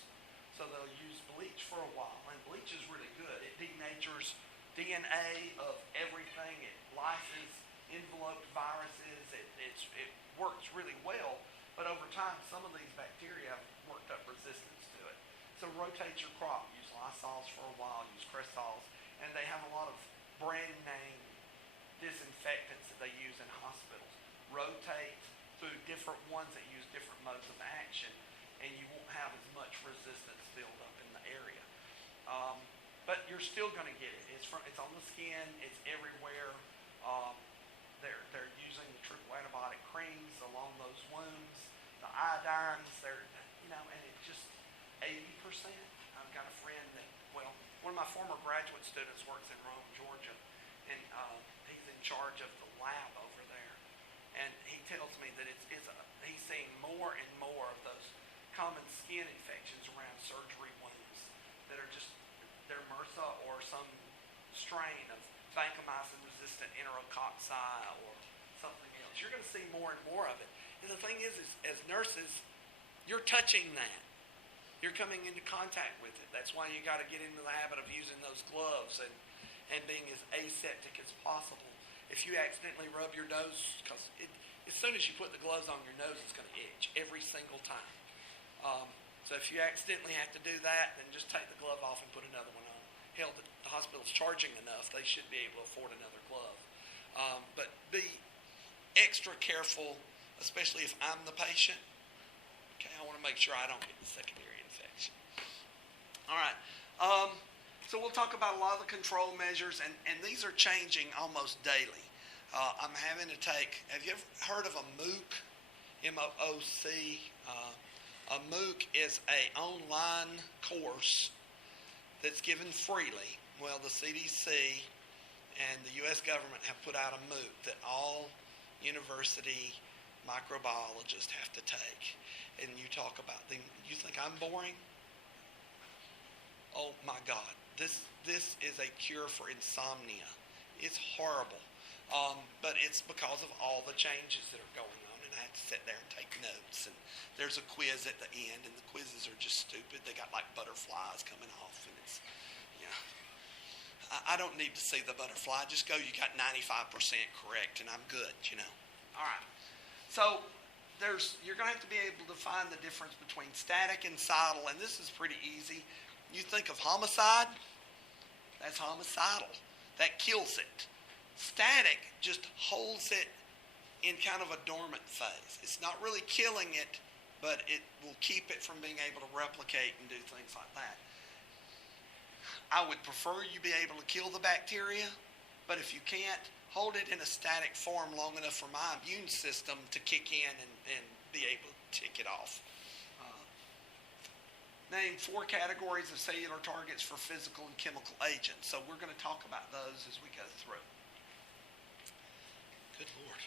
So they'll use bleach for a while, and bleach is really good. It denatures DNA of everything. It lyses enveloped viruses. It works really well, but over time, some of these bacteria have worked up resistance to it. So rotate your crop. Use Lysols for a while. Use Cresols, and they have a lot of brand name disinfectants that they use in hospitals. Rotate through different ones that use different modes of action, and you won't have as much resistance build up in the area. But you're still going to get it. It's on the skin. It's everywhere. They're using the triple antibiotic creams along those wounds. The iodines. And it's just 80%. I've got a friend that, one of my former graduate students works in Rome, Georgia, and he's in charge of the lab over there. And he tells me that he's seeing more and more of those common skin infections around surgery wounds that are they're MRSA or some strain of vancomycin-resistant enterococci or something else. You're going to see more and more of it. And the thing is as nurses, you're touching that. You're coming into contact with it. That's why you got to get into the habit of using those gloves and being as aseptic as possible. If you accidentally rub your nose, because as soon as you put the gloves on, your nose is going to itch every single time. So if you accidentally have to do that, then just take the glove off and put another one on. Hell, the hospital's charging enough; they should be able to afford another glove. But be extra careful, especially if I'm the patient. Okay, I want to make sure I don't get the secondary infection. All right. So we'll talk about a lot of the control measures, and these are changing almost daily. I'm having to take, have you ever heard of a MOOC? M-O-O-C. A MOOC is an online course that's given freely. Well, the CDC and the U.S. government have put out a MOOC that all university microbiologists have to take. And you talk about them. You think I'm boring? Oh my God. This is a cure for insomnia. It's horrible. But it's because of all the changes that are going on. And I had to sit there and take notes. And there's a quiz at the end, and the quizzes are just stupid. They got like butterflies coming off, and it's, I don't need to see the butterfly. Just go, you got 95% correct, and I'm good, All right. So you're going to have to be able to find the difference between static and cidal, and this is pretty easy. You think of homicide, that's homicidal. That kills it. Static just holds it in kind of a dormant phase. It's not really killing it, but it will keep it from being able to replicate and do things like that. I would prefer you be able to kill the bacteria, but if you can't, hold it in a static form long enough for my immune system to kick in and be able to tick it off. named 4 categories of cellular targets for physical and chemical agents. So we're going to talk about those as we go through. Good Lord.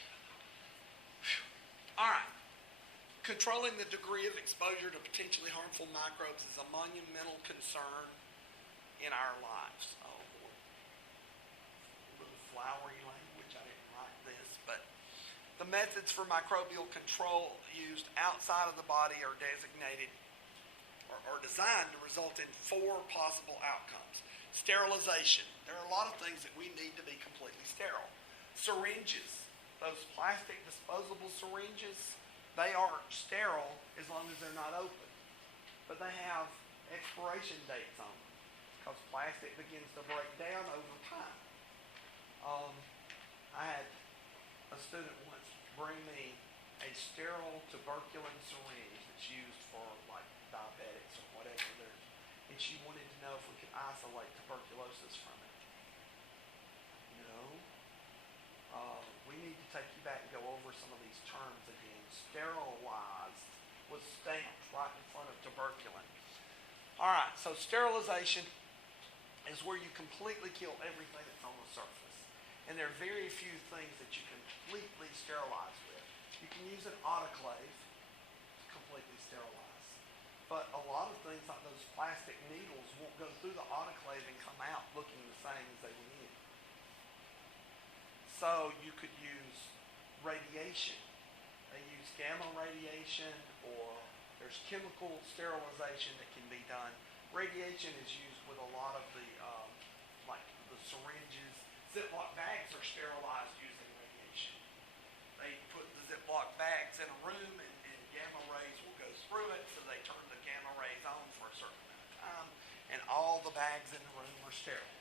Whew. All right. Controlling the degree of exposure to potentially harmful microbes is a monumental concern in our lives. Oh, boy. A little flowery language. I didn't write this, but the methods for microbial control used outside of the body are designated or designed to result in 4 possible outcomes. Sterilization. There are a lot of things that we need to be completely sterile. Syringes. Those plastic disposable syringes, they are sterile as long as they're not open. But they have expiration dates on them because plastic begins to break down over time. I had a student once bring me a sterile tuberculin syringe that's used for like diabetics or whatever. And she wanted to know if we could isolate tuberculosis from it. No. We need to take you back and go over some of these terms again. Sterilized was stamped right in front of tuberculin. All right, so sterilization is where you completely kill everything that's on the surface. And there are very few things that you completely sterilize with. You can use an autoclave to completely sterilize. But a lot of things like those plastic needles won't go through the autoclave and come out looking the same as they went in. So you could use radiation. They use gamma radiation, or there's chemical sterilization that can be done. Radiation is used with a lot of the, like the syringes. Ziploc bags are sterilized using radiation. They put the Ziploc bags in a room and gamma rays will go through it, so they turn the gamma rays on for a certain amount of time, and all the bags in the room are sterile.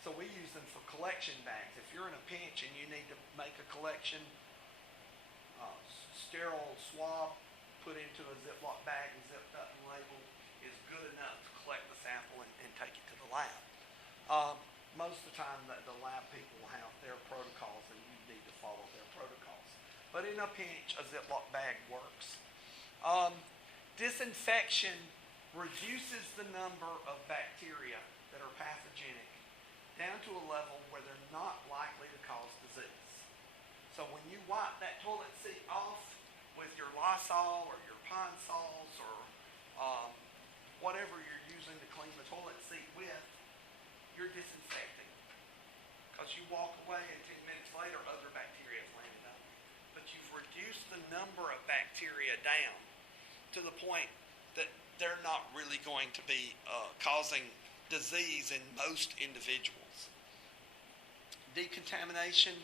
So we use them for collection bags. If you're in a pinch and you need to make a collection, sterile swab put into a Ziploc bag and zipped up and labeled is good enough to collect the sample and take it to the lab. Most of the time the lab people have their protocols and you need to follow their protocols. But in a pinch, a Ziploc bag works. Disinfection reduces the number of bacteria that are pathogenic down to a level where they're not likely to cause disease. So when you wipe that toilet seat off with your Lysol or your Pine Sols or whatever you're using to clean the toilet seat with, you're disinfecting. Because you walk away and 10 minutes later, other bacteria have landed on you. But you've reduced the number of bacteria down to the point that they're not really going to be causing disease in most individuals. Decontamination.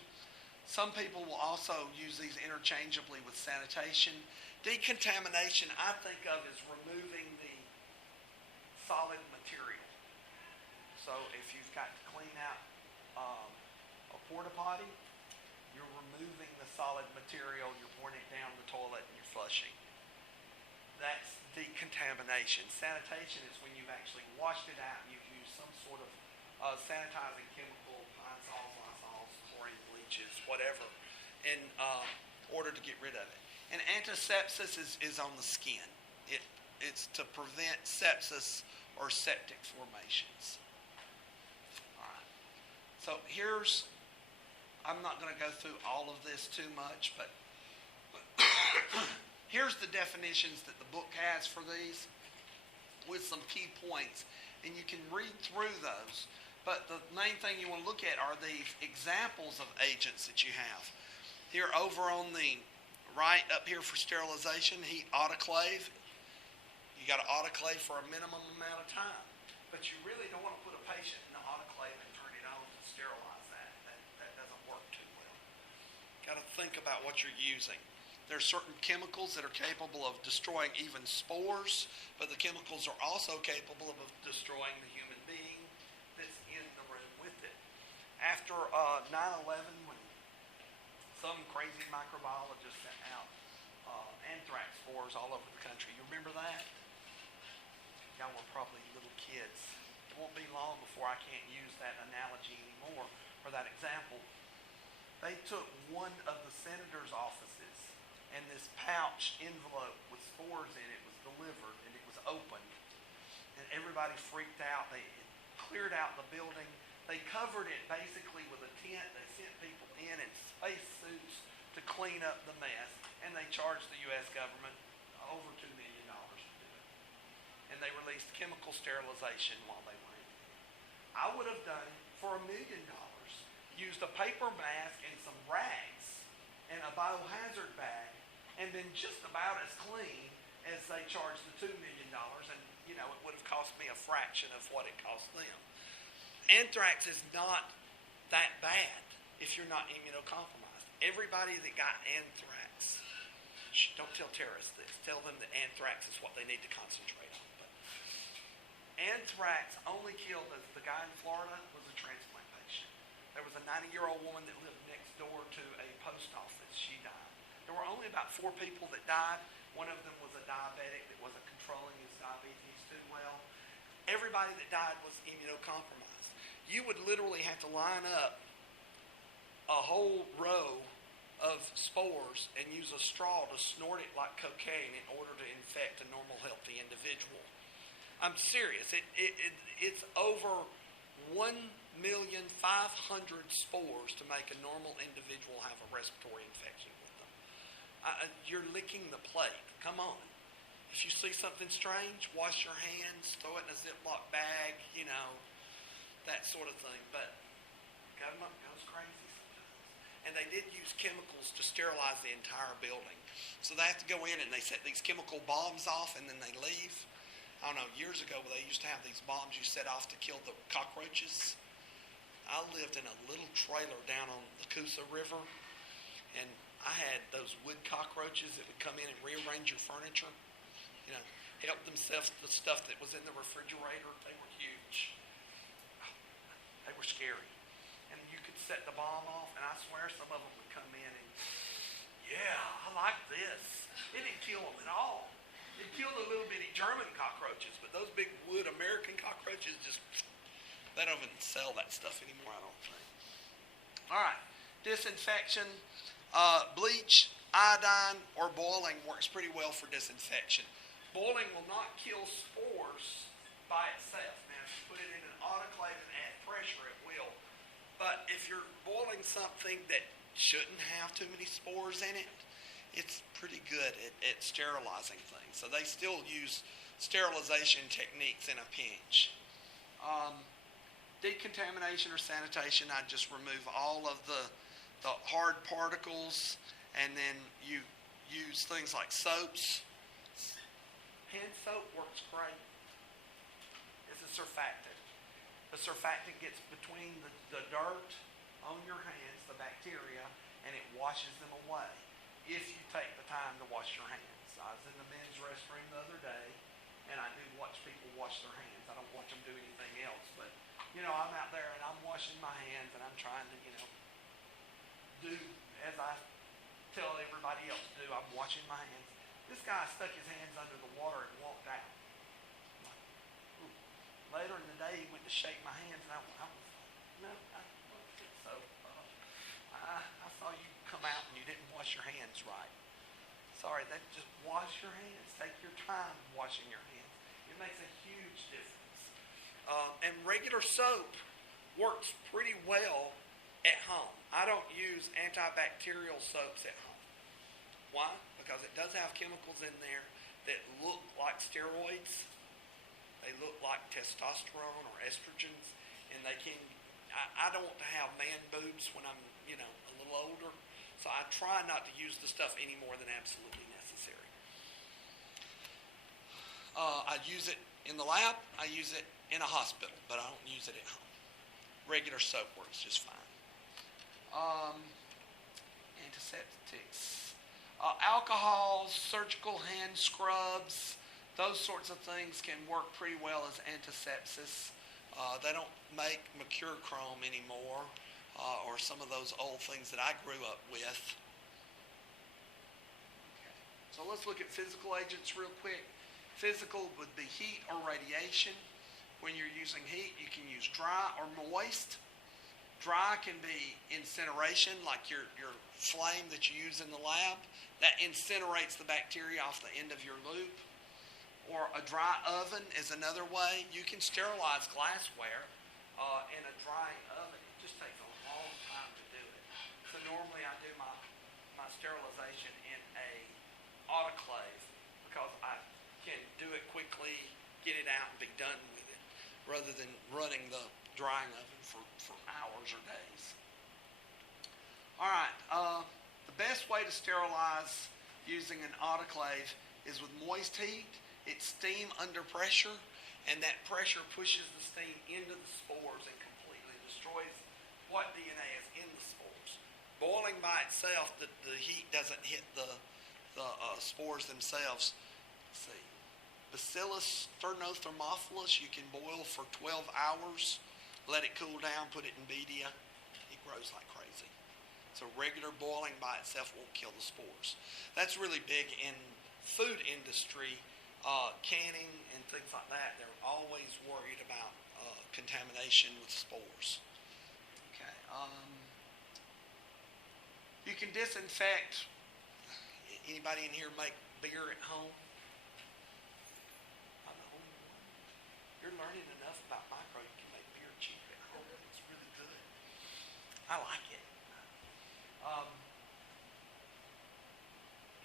Some people will also use these interchangeably with sanitation. Decontamination, I think of as removing the solid material. So if you've got to clean out a porta potty, you're removing the solid material, you're pouring it down the toilet, and you're flushing. That's decontamination. Sanitation is when you've actually washed it out and you've used some sort of sanitizing chemical, Pine Sols, Lysols, chlorine bleaches, whatever, in order to get rid of it. And antisepsis is on the skin. It's to prevent sepsis or septic formations. All right. So I'm not going to go through all of this too much, but here's the definitions that the book has for these with some key points. And you can read through those. But the main thing you want to look at are the examples of agents that you have. Here over on the right up here for sterilization, heat autoclave. You got to autoclave for a minimum amount of time. But you really don't want to put a patient in the autoclave and turn it on to sterilize that. That doesn't work too well. Got to think about what you're using. There are certain chemicals that are capable of destroying even spores, but the chemicals are also capable of destroying the human being that's in the room with it. After 9/11, when some crazy microbiologist sent out anthrax spores all over the country, you remember that? Y'all were probably little kids. It won't be long before I can't use that analogy anymore, or that example. They took one of the senator's offices, and this pouch envelope with spores in it was delivered, and it was opened. everybody freaked out. They cleared out the building. They covered it basically with a tent. They sent people in space suits to clean up the mess, and they charged the U.S. government over $2 million to do it. And they released chemical sterilization while they were in it. I would have done it for $1 million. Used a paper mask and some rags and a biohazard bag, and then just about as clean as they charged the $2 million. And, you know, it would have cost me a fraction of what it cost them. Anthrax is not that bad if you're not immunocompromised. Everybody that got anthrax, don't tell terrorists this. Tell them that anthrax is what they need to concentrate on. But anthrax only killed the guy in Florida was a transplant patient. There was a 90-year-old woman that lived next door to a post office. She died. There were only about 4 people that died. One of them was a diabetic that wasn't controlling his diabetes too well. Everybody that died was immunocompromised. You would literally have to line up a whole row of spores and use a straw to snort it like cocaine in order to infect a normal, healthy individual. I'm serious. It's over 1,500,000 spores to make a normal individual have a respiratory infection with them. You're licking the plate. Come on. If you see something strange, wash your hands, throw it in a Ziploc bag, you know, that sort of thing. But government goes crazy sometimes. And they did use chemicals to sterilize the entire building. So they have to go in and they set these chemical bombs off and then they leave. I don't know, years ago they used to have these bombs you set off to kill the cockroaches. I lived in a little trailer down on the Coosa River, and I had those wood cockroaches that would come in and rearrange your furniture. You know, help themselves to the stuff that was in the refrigerator. They were huge. They were scary. And you could set the bomb off, and I swear some of them would come in and, yeah, I like this. It didn't kill them at all. It killed the little bitty German cockroaches, but those big wood American cockroaches just, they don't even sell that stuff anymore, I don't think. All right, disinfection, bleach, iodine, or boiling works pretty well for disinfection. Boiling will not kill spores by itself. Now, if you put it in an autoclave and add pressure, it will. But if you're boiling something that shouldn't have too many spores in it, it's pretty good at sterilizing things. So they still use sterilization techniques in a pinch. Decontamination or sanitation, I just remove all of the hard particles, and then you use things like soaps. Hand soap works great. It's a surfactant. The surfactant gets between the dirt on your hands, the bacteria, and it washes them away if you take the time to wash your hands. I was in the men's restroom the other day, and I do watch people wash their hands. I don't watch them do anything else, but, you know, I'm out there and I'm washing my hands and I'm trying to, you know, do as I tell everybody else to do. I'm washing my hands. This guy stuck his hands under the water and walked out. Later in the day, he went to shake my hands, and I was like, no, I don't think so. I saw you come out and you didn't wash your hands right. Sorry, just wash your hands. Take your time washing your hands. It makes a huge difference. And regular soap works pretty well at home. I don't use antibacterial soaps at home. Why? Because it does have chemicals in there that look like steroids. They look like testosterone or estrogens, and they can. I don't want to have man boobs when I'm, you know, a little older, so I try not to use the stuff any more than absolutely necessary. I use it in the lab. I use it in a hospital, but I don't use it at home. Regular soap works just fine. Antiseptics, alcohols, surgical hand scrubs. Those sorts of things can work pretty well as antisepsis. They don't make mercurochrome anymore, or some of those old things that I grew up with. Okay. So let's look at physical agents real quick. Physical would be heat or radiation. When you're using heat, you can use dry or moist. Dry can be incineration, like your flame that you use in the lab. That incinerates the bacteria off the end of your loop. or a dry oven is another way. You can sterilize glassware in a drying oven. It just takes a long time to do it. So normally I do my sterilization in a autoclave because I can do it quickly, get it out, and be done with it, rather than running the drying oven for hours or days. All right, the best way to sterilize using an autoclave is with moist heat. It's steam under pressure, and that pressure pushes the steam into the spores and completely destroys what DNA is in the spores. Boiling by itself, the heat doesn't hit the spores themselves. Let's see. Bacillus sternothermophilus, you can boil for 12 hours, let it cool down, put it in media. It grows like crazy. So regular boiling by itself won't kill the spores. That's really big in food industry, canning and things like that. They're always worried about contamination with spores. Okay. You can disinfect. Anybody in here make beer at home? I'm the only one. You're learning enough about micro. You can make beer cheap at home. It's really good. I like it.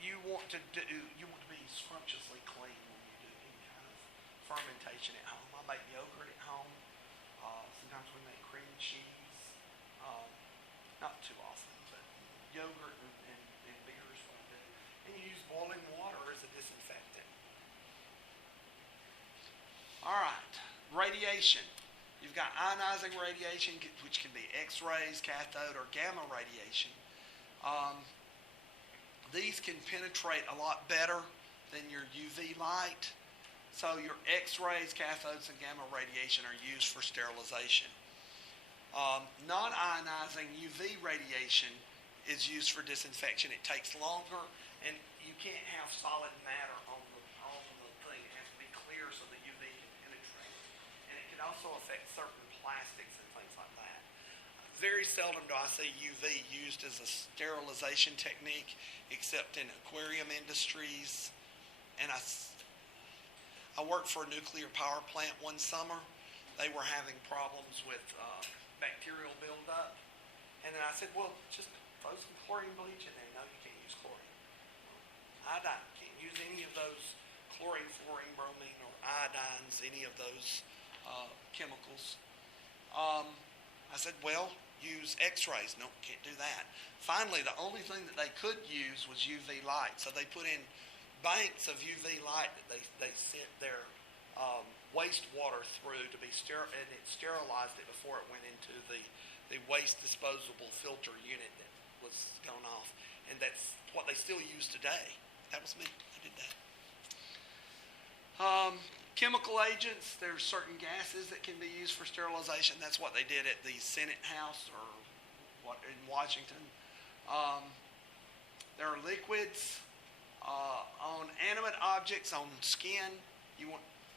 You want to be scrumptiously clean when you do any kind of fermentation at home. I make yogurt at home. Sometimes we make cream cheese. Not too often, but yogurt and beer is what I do. And you use boiling water as a disinfectant. All right, radiation. You've got ionizing radiation, which can be X-rays, cathode, or gamma radiation. These can penetrate a lot better than your UV light. So your X-rays, cathodes, and gamma radiation are used for sterilization. Non-ionizing UV radiation is used for disinfection. It takes longer, and you can't have solid matter on the thing. It has to be clear so the UV can penetrate. And it can also affect certain plastics and things like that. Very seldom do I see UV used as a sterilization technique, except in aquarium industries. And I worked for a nuclear power plant one summer. They were having problems with bacterial buildup. And then I said, well, just throw some chlorine bleach in there. No, you can't use chlorine. Iodine, can't use any of those chlorine, fluorine, bromine, or iodines, any of those chemicals. I said, well, use X-rays. No, can't do that. Finally, the only thing that they could use was UV light. So they put in banks of UV light that they sent their wastewater through to be and it sterilized it before it went into the waste disposable filter unit that was gone off. And that's what they still use today. That was me. I did that. Chemical agents, there's certain gases that can be used for sterilization. That's what they did at the Senate House or what in Washington. There are liquids on animate objects, on skin.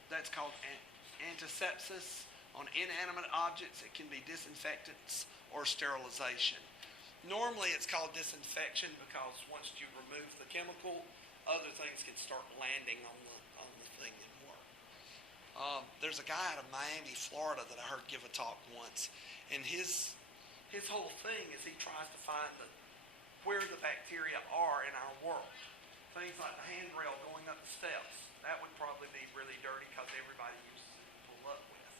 That's called antisepsis. On inanimate objects, it can be disinfectants or sterilization. Normally, it's called disinfection because once you remove the chemical, other things can start landing on the thing and work. There's a guy out of Miami, Florida, that I heard give a talk once, and his whole thing is he tries to find where the bacteria are in our world. Things like the handrail going up the steps. That would probably be really dirty because everybody uses it to pull up with.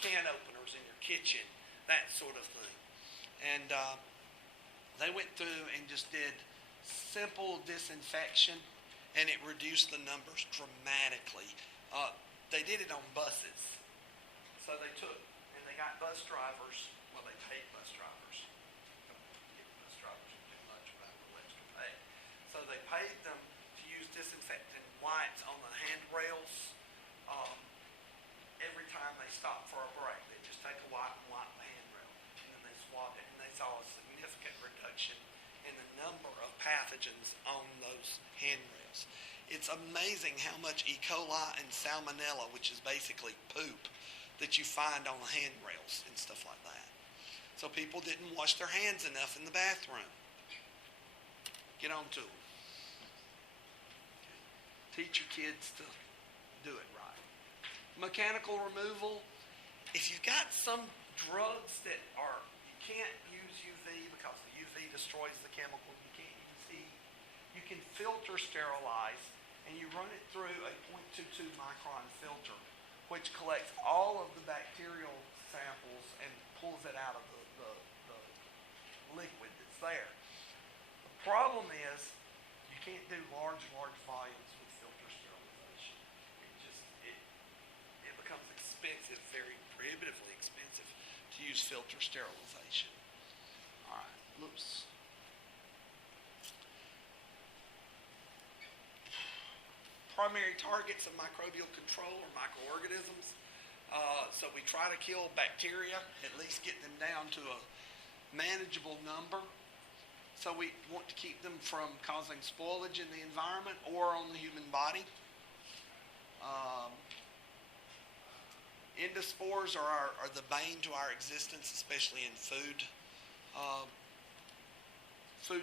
Can openers in your kitchen, that sort of thing. And they went through and just did simple disinfection, and it reduced the numbers dramatically. They did it on buses. So they got bus drivers. Well, they paid bus drivers. Don't give bus drivers too much about the extra pay. So they paid them to use disinfectant wipes on the handrails. Every time they stopped for a break, they just take a wipe and wipe the handrail, and then they swab it, and they saw a significant reduction in the number of pathogens on those handrails. It's amazing how much E. coli and salmonella, which is basically poop, that you find on the handrails and stuff like that. So people didn't wash their hands enough in the bathroom. Get on to them. Teach your kids to do it right. Mechanical removal, if you've got some drugs that are, you can't use UV because the UV destroys the chemical, you can't use heat, you can filter sterilize, and you run it through a 0.22 micron filter, which collects all of the bacterial samples and pulls it out of the liquid that's there. The problem is, you can't do large volumes with filter sterilization. It becomes expensive, very prohibitively expensive to use filter sterilization. All right, oops. Primary targets of microbial control are microorganisms. So we try to kill bacteria, at least get them down to a manageable number. So we want to keep them from causing spoilage in the environment or on the human body. Endospores are the bane to our existence, especially in food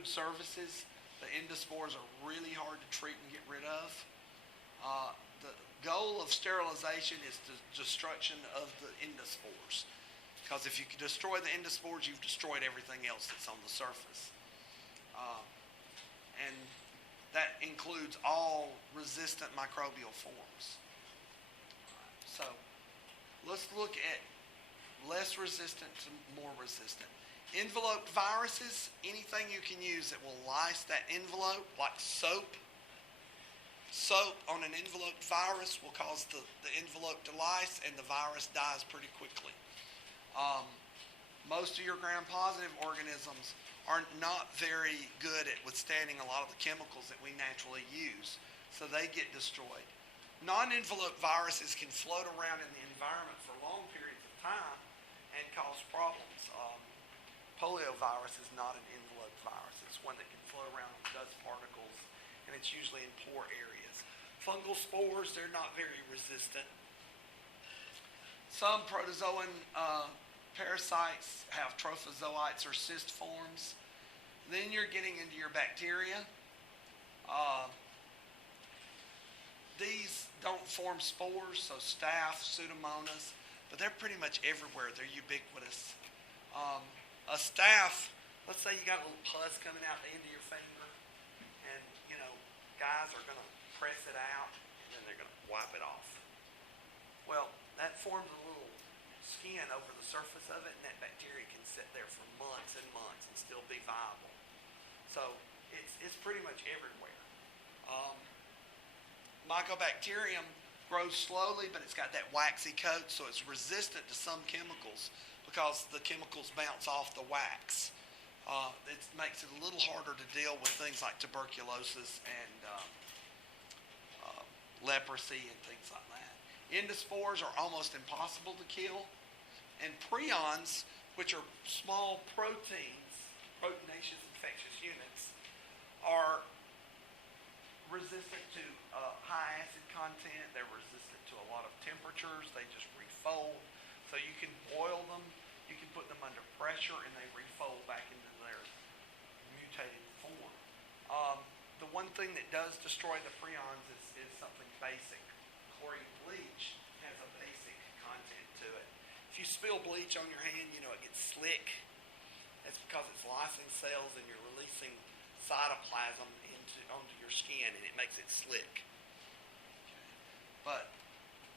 services. The endospores are really hard to treat and get rid of. The goal of sterilization is the destruction of the endospores. Because if you can destroy the endospores, you've destroyed everything else that's on the surface. And that includes all resistant microbial forms. So let's look at less resistant to more resistant. Enveloped viruses, anything you can use that will lyse that envelope, like soap. Soap on an enveloped virus will cause the envelope to lyse, and the virus dies pretty quickly. Most of your gram-positive organisms are not very good at withstanding a lot of the chemicals that we naturally use, so they get destroyed. Non-enveloped viruses can float around in the environment for long periods of time and cause problems. Poliovirus is not an enveloped virus. It's one that can float around with dust particles, and it's usually in poor areas. Fungal spores, they're not very resistant. Some protozoan parasites have trophozoites or cyst forms. Then you're getting into your bacteria. These don't form spores, so staph, pseudomonas, but they're pretty much everywhere. They're ubiquitous. A staph, let's say you got a little pus coming out the end of your finger, and guys are going to press it out, and then they're going to wipe it off. Well, that forms a little skin over the surface of it, and that bacteria can sit there for months and months and still be viable. So it's pretty much everywhere. Mycobacterium grows slowly, but it's got that waxy coat, so it's resistant to some chemicals because the chemicals bounce off the wax. It makes it a little harder to deal with things like tuberculosis and leprosy and things like that. Endospores are almost impossible to kill. And prions, which are small proteins, proteinaceous infectious units, are resistant to high acid content. They're resistant to a lot of temperatures. They just refold. So you can boil them. You can put them under pressure, and they refold back into their mutated form. The one thing that does destroy the prions is something basic. Chlorine bleach has a basic content to it. If you spill bleach on your hand, it gets slick. That's because it's lysing cells and you're releasing cytoplasm onto your skin, and it makes it slick. Okay. But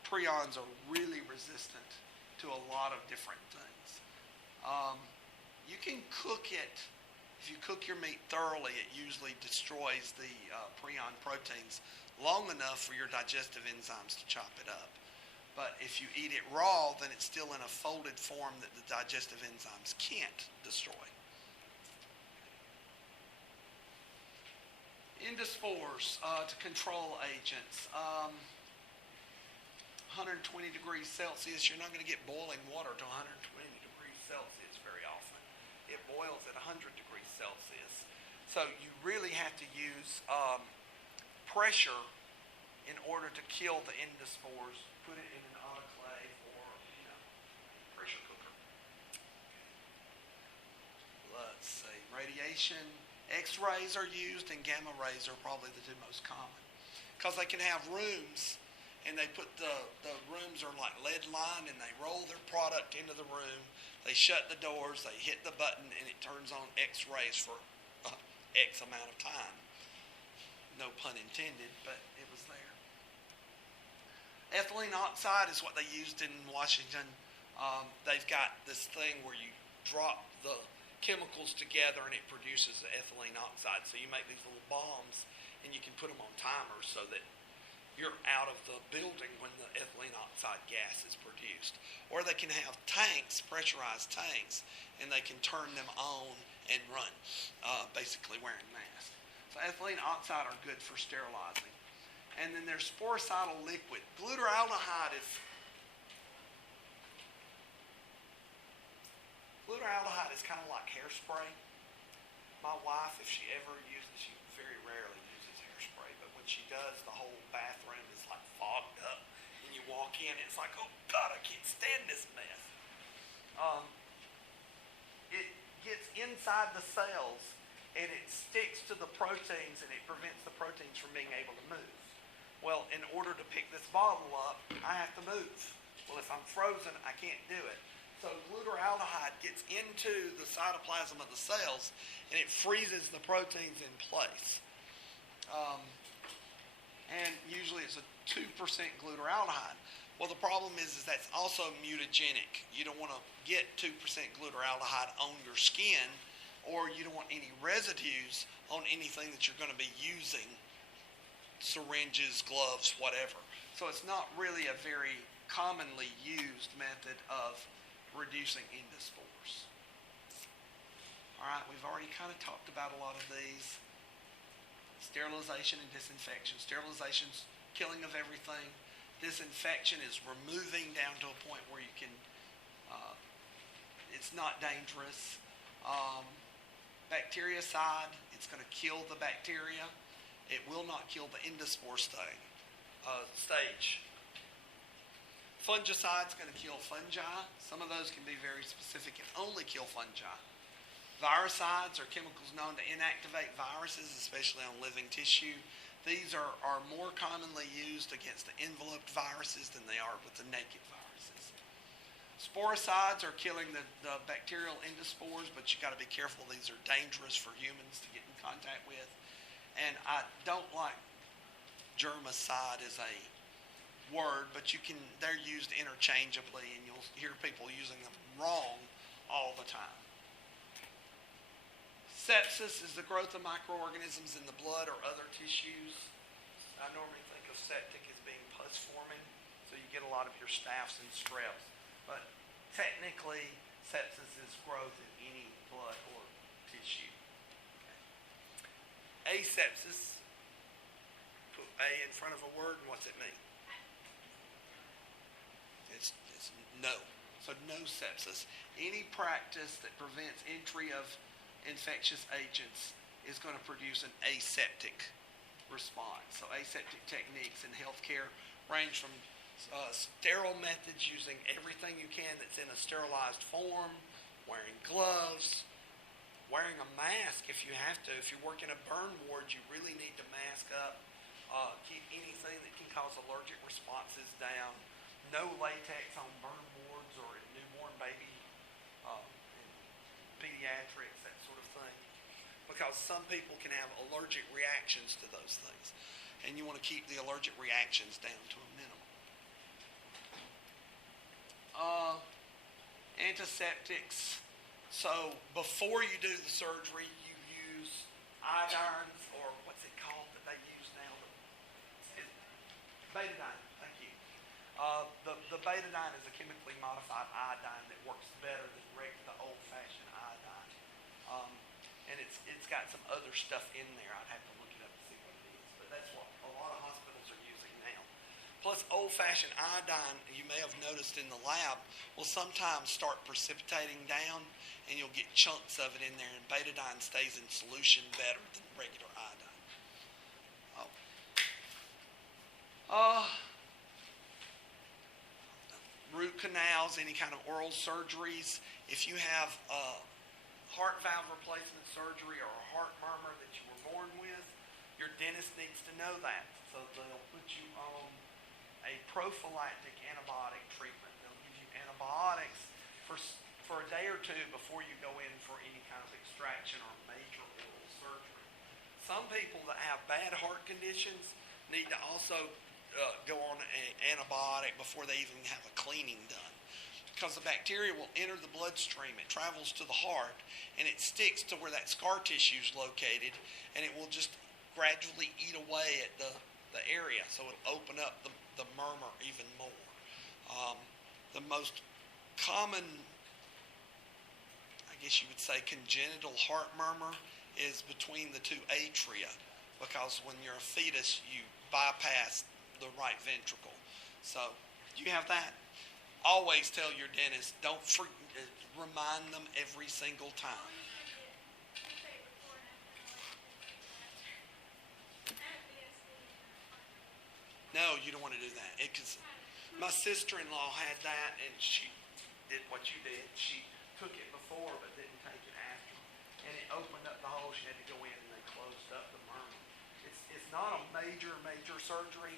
prions are really resistant to a lot of different things. You can cook it. If you cook your meat thoroughly, it usually destroys the prion proteins long enough for your digestive enzymes to chop it up. But if you eat it raw, then it's still in a folded form that the digestive enzymes can't destroy. Endospores, to control agents. 120 degrees Celsius, you're not going to get boiling water to 120 degrees Celsius very often. It boils at 100 degrees Celsius. So you really have to use pressure in order to kill the endospores. Put it in an autoclave or pressure cooker. Let's see, radiation. X-rays are used, and gamma rays are probably the two most common because they can have rooms and they put the rooms are like lead lined, and they roll their product into the room. They shut the doors, they hit the button, and it turns on X-rays for X amount of time. No pun intended, but it was there. Ethylene oxide is what they used in Washington. They've got this thing where you drop the chemicals together and it produces the ethylene oxide. So you make these little bombs and you can put them on timers so that you're out of the building when the ethylene oxide gas is produced. Or they can have tanks, pressurized tanks, and they can turn them on and run, basically wearing masks. So ethylene oxide are good for sterilizing. And then there's sporicidal liquid. Glutaraldehyde is kind of like hairspray. My wife, if she ever uses, she very rarely uses hairspray, but when she does, the whole bathroom is like fogged up. When you walk in, it's like, oh God, I can't stand this mess. It gets inside the cells and it sticks to the proteins and it prevents the proteins from being able to move. Well, in order to pick this bottle up, I have to move. Well, if I'm frozen, I can't do it. So glutaraldehyde gets into the cytoplasm of the cells and it freezes the proteins in place. And usually it's a 2% glutaraldehyde. Well, the problem is that's also mutagenic. You don't want to get 2% glutaraldehyde on your skin, or you don't want any residues on anything that you're going to be using, syringes, gloves, whatever. So it's not really a very commonly used method of reducing endospores. All right, we've already kind of talked about a lot of these. Sterilization and disinfection. Sterilization's killing of everything. Disinfection is removing down to a point where you can, it's not dangerous. Bactericide, it's going to kill the bacteria. It will not kill the endospore stage. Fungicide's going to kill fungi. Some of those can be very specific and only kill fungi. Viricides are chemicals known to inactivate viruses, especially on living tissue. These are more commonly used against the enveloped viruses than they are with the naked viruses. Sporicides are killing the bacterial endospores, but you got to be careful. These are dangerous for humans to get in contact with. And I don't like germicide as a word, but they're used interchangeably, and you'll hear people using them wrong all the time. Sepsis is the growth of microorganisms in the blood or other tissues. I normally think of septic as being pus forming, so you get a lot of your staph and streps. But technically, sepsis is growth in any blood or tissue. Okay. Asepsis, put A in front of a word, and what's it mean? It's no. So no sepsis. Any practice that prevents entry of infectious agents is going to produce an aseptic response. So aseptic techniques in healthcare range from sterile methods, using everything you can that's in a sterilized form, wearing gloves, wearing a mask if you have to. If you work in a burn ward, you really need to mask up. Keep anything that can cause allergic responses down. No latex on burn wards or in newborn baby, pediatrics, that sort of thing. Because some people can have allergic reactions to those things. And you want to keep the allergic reactions down to a minimum. Antiseptics. So before you do the surgery, you use iodines, or what's it called that they use now? Betadine. Thank you. The betadine is a chemically modified iodine that works better than the old-fashioned iodine. And it's got some other stuff in there. I'd have to look it up to see what it is. But that's what a lot of hospitals are using now. Plus, old-fashioned iodine, you may have noticed in the lab, will sometimes start precipitating down, and you'll get chunks of it in there, and betadine stays in solution better than regular iodine. Root canals, any kind of oral surgeries. If you have heart valve replacement surgery or a heart murmur that you were born with, your dentist needs to know that. So they'll put you on a prophylactic antibiotic treatment. They'll give you antibiotics for a day or two before you go in for any kind of extraction or major oral surgery. Some people that have bad heart conditions need to also go on an antibiotic before they even have a cleaning done. Because the bacteria will enter the bloodstream, it travels to the heart, and it sticks to where that scar tissue is located, and it will just gradually eat away at the area, so it'll open up the murmur even more. The most common, I guess you would say, congenital heart murmur is between the two atria, because when you're a fetus, you bypass the right ventricle. So, do you have that? Always tell your dentist, remind them every single time. No, you don't want to do that. Because my sister-in-law had that, and she did what you did. She took it before, but didn't take it after. And it opened up the hole. She had to go in, and they closed up the murmur. It's not a major surgery,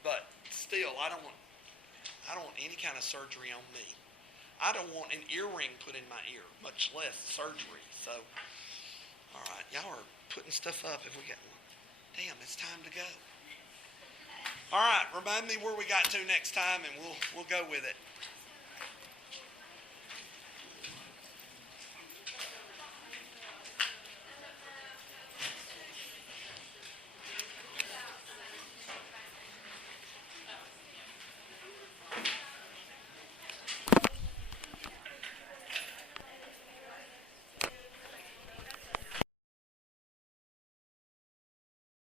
but still, I don't want any kind of surgery on me. I don't want an earring put in my ear, much less surgery. So, all right, y'all are putting stuff up. If we got one, damn, it's time to go. All right, remind me where we got to next time, and we'll go with it.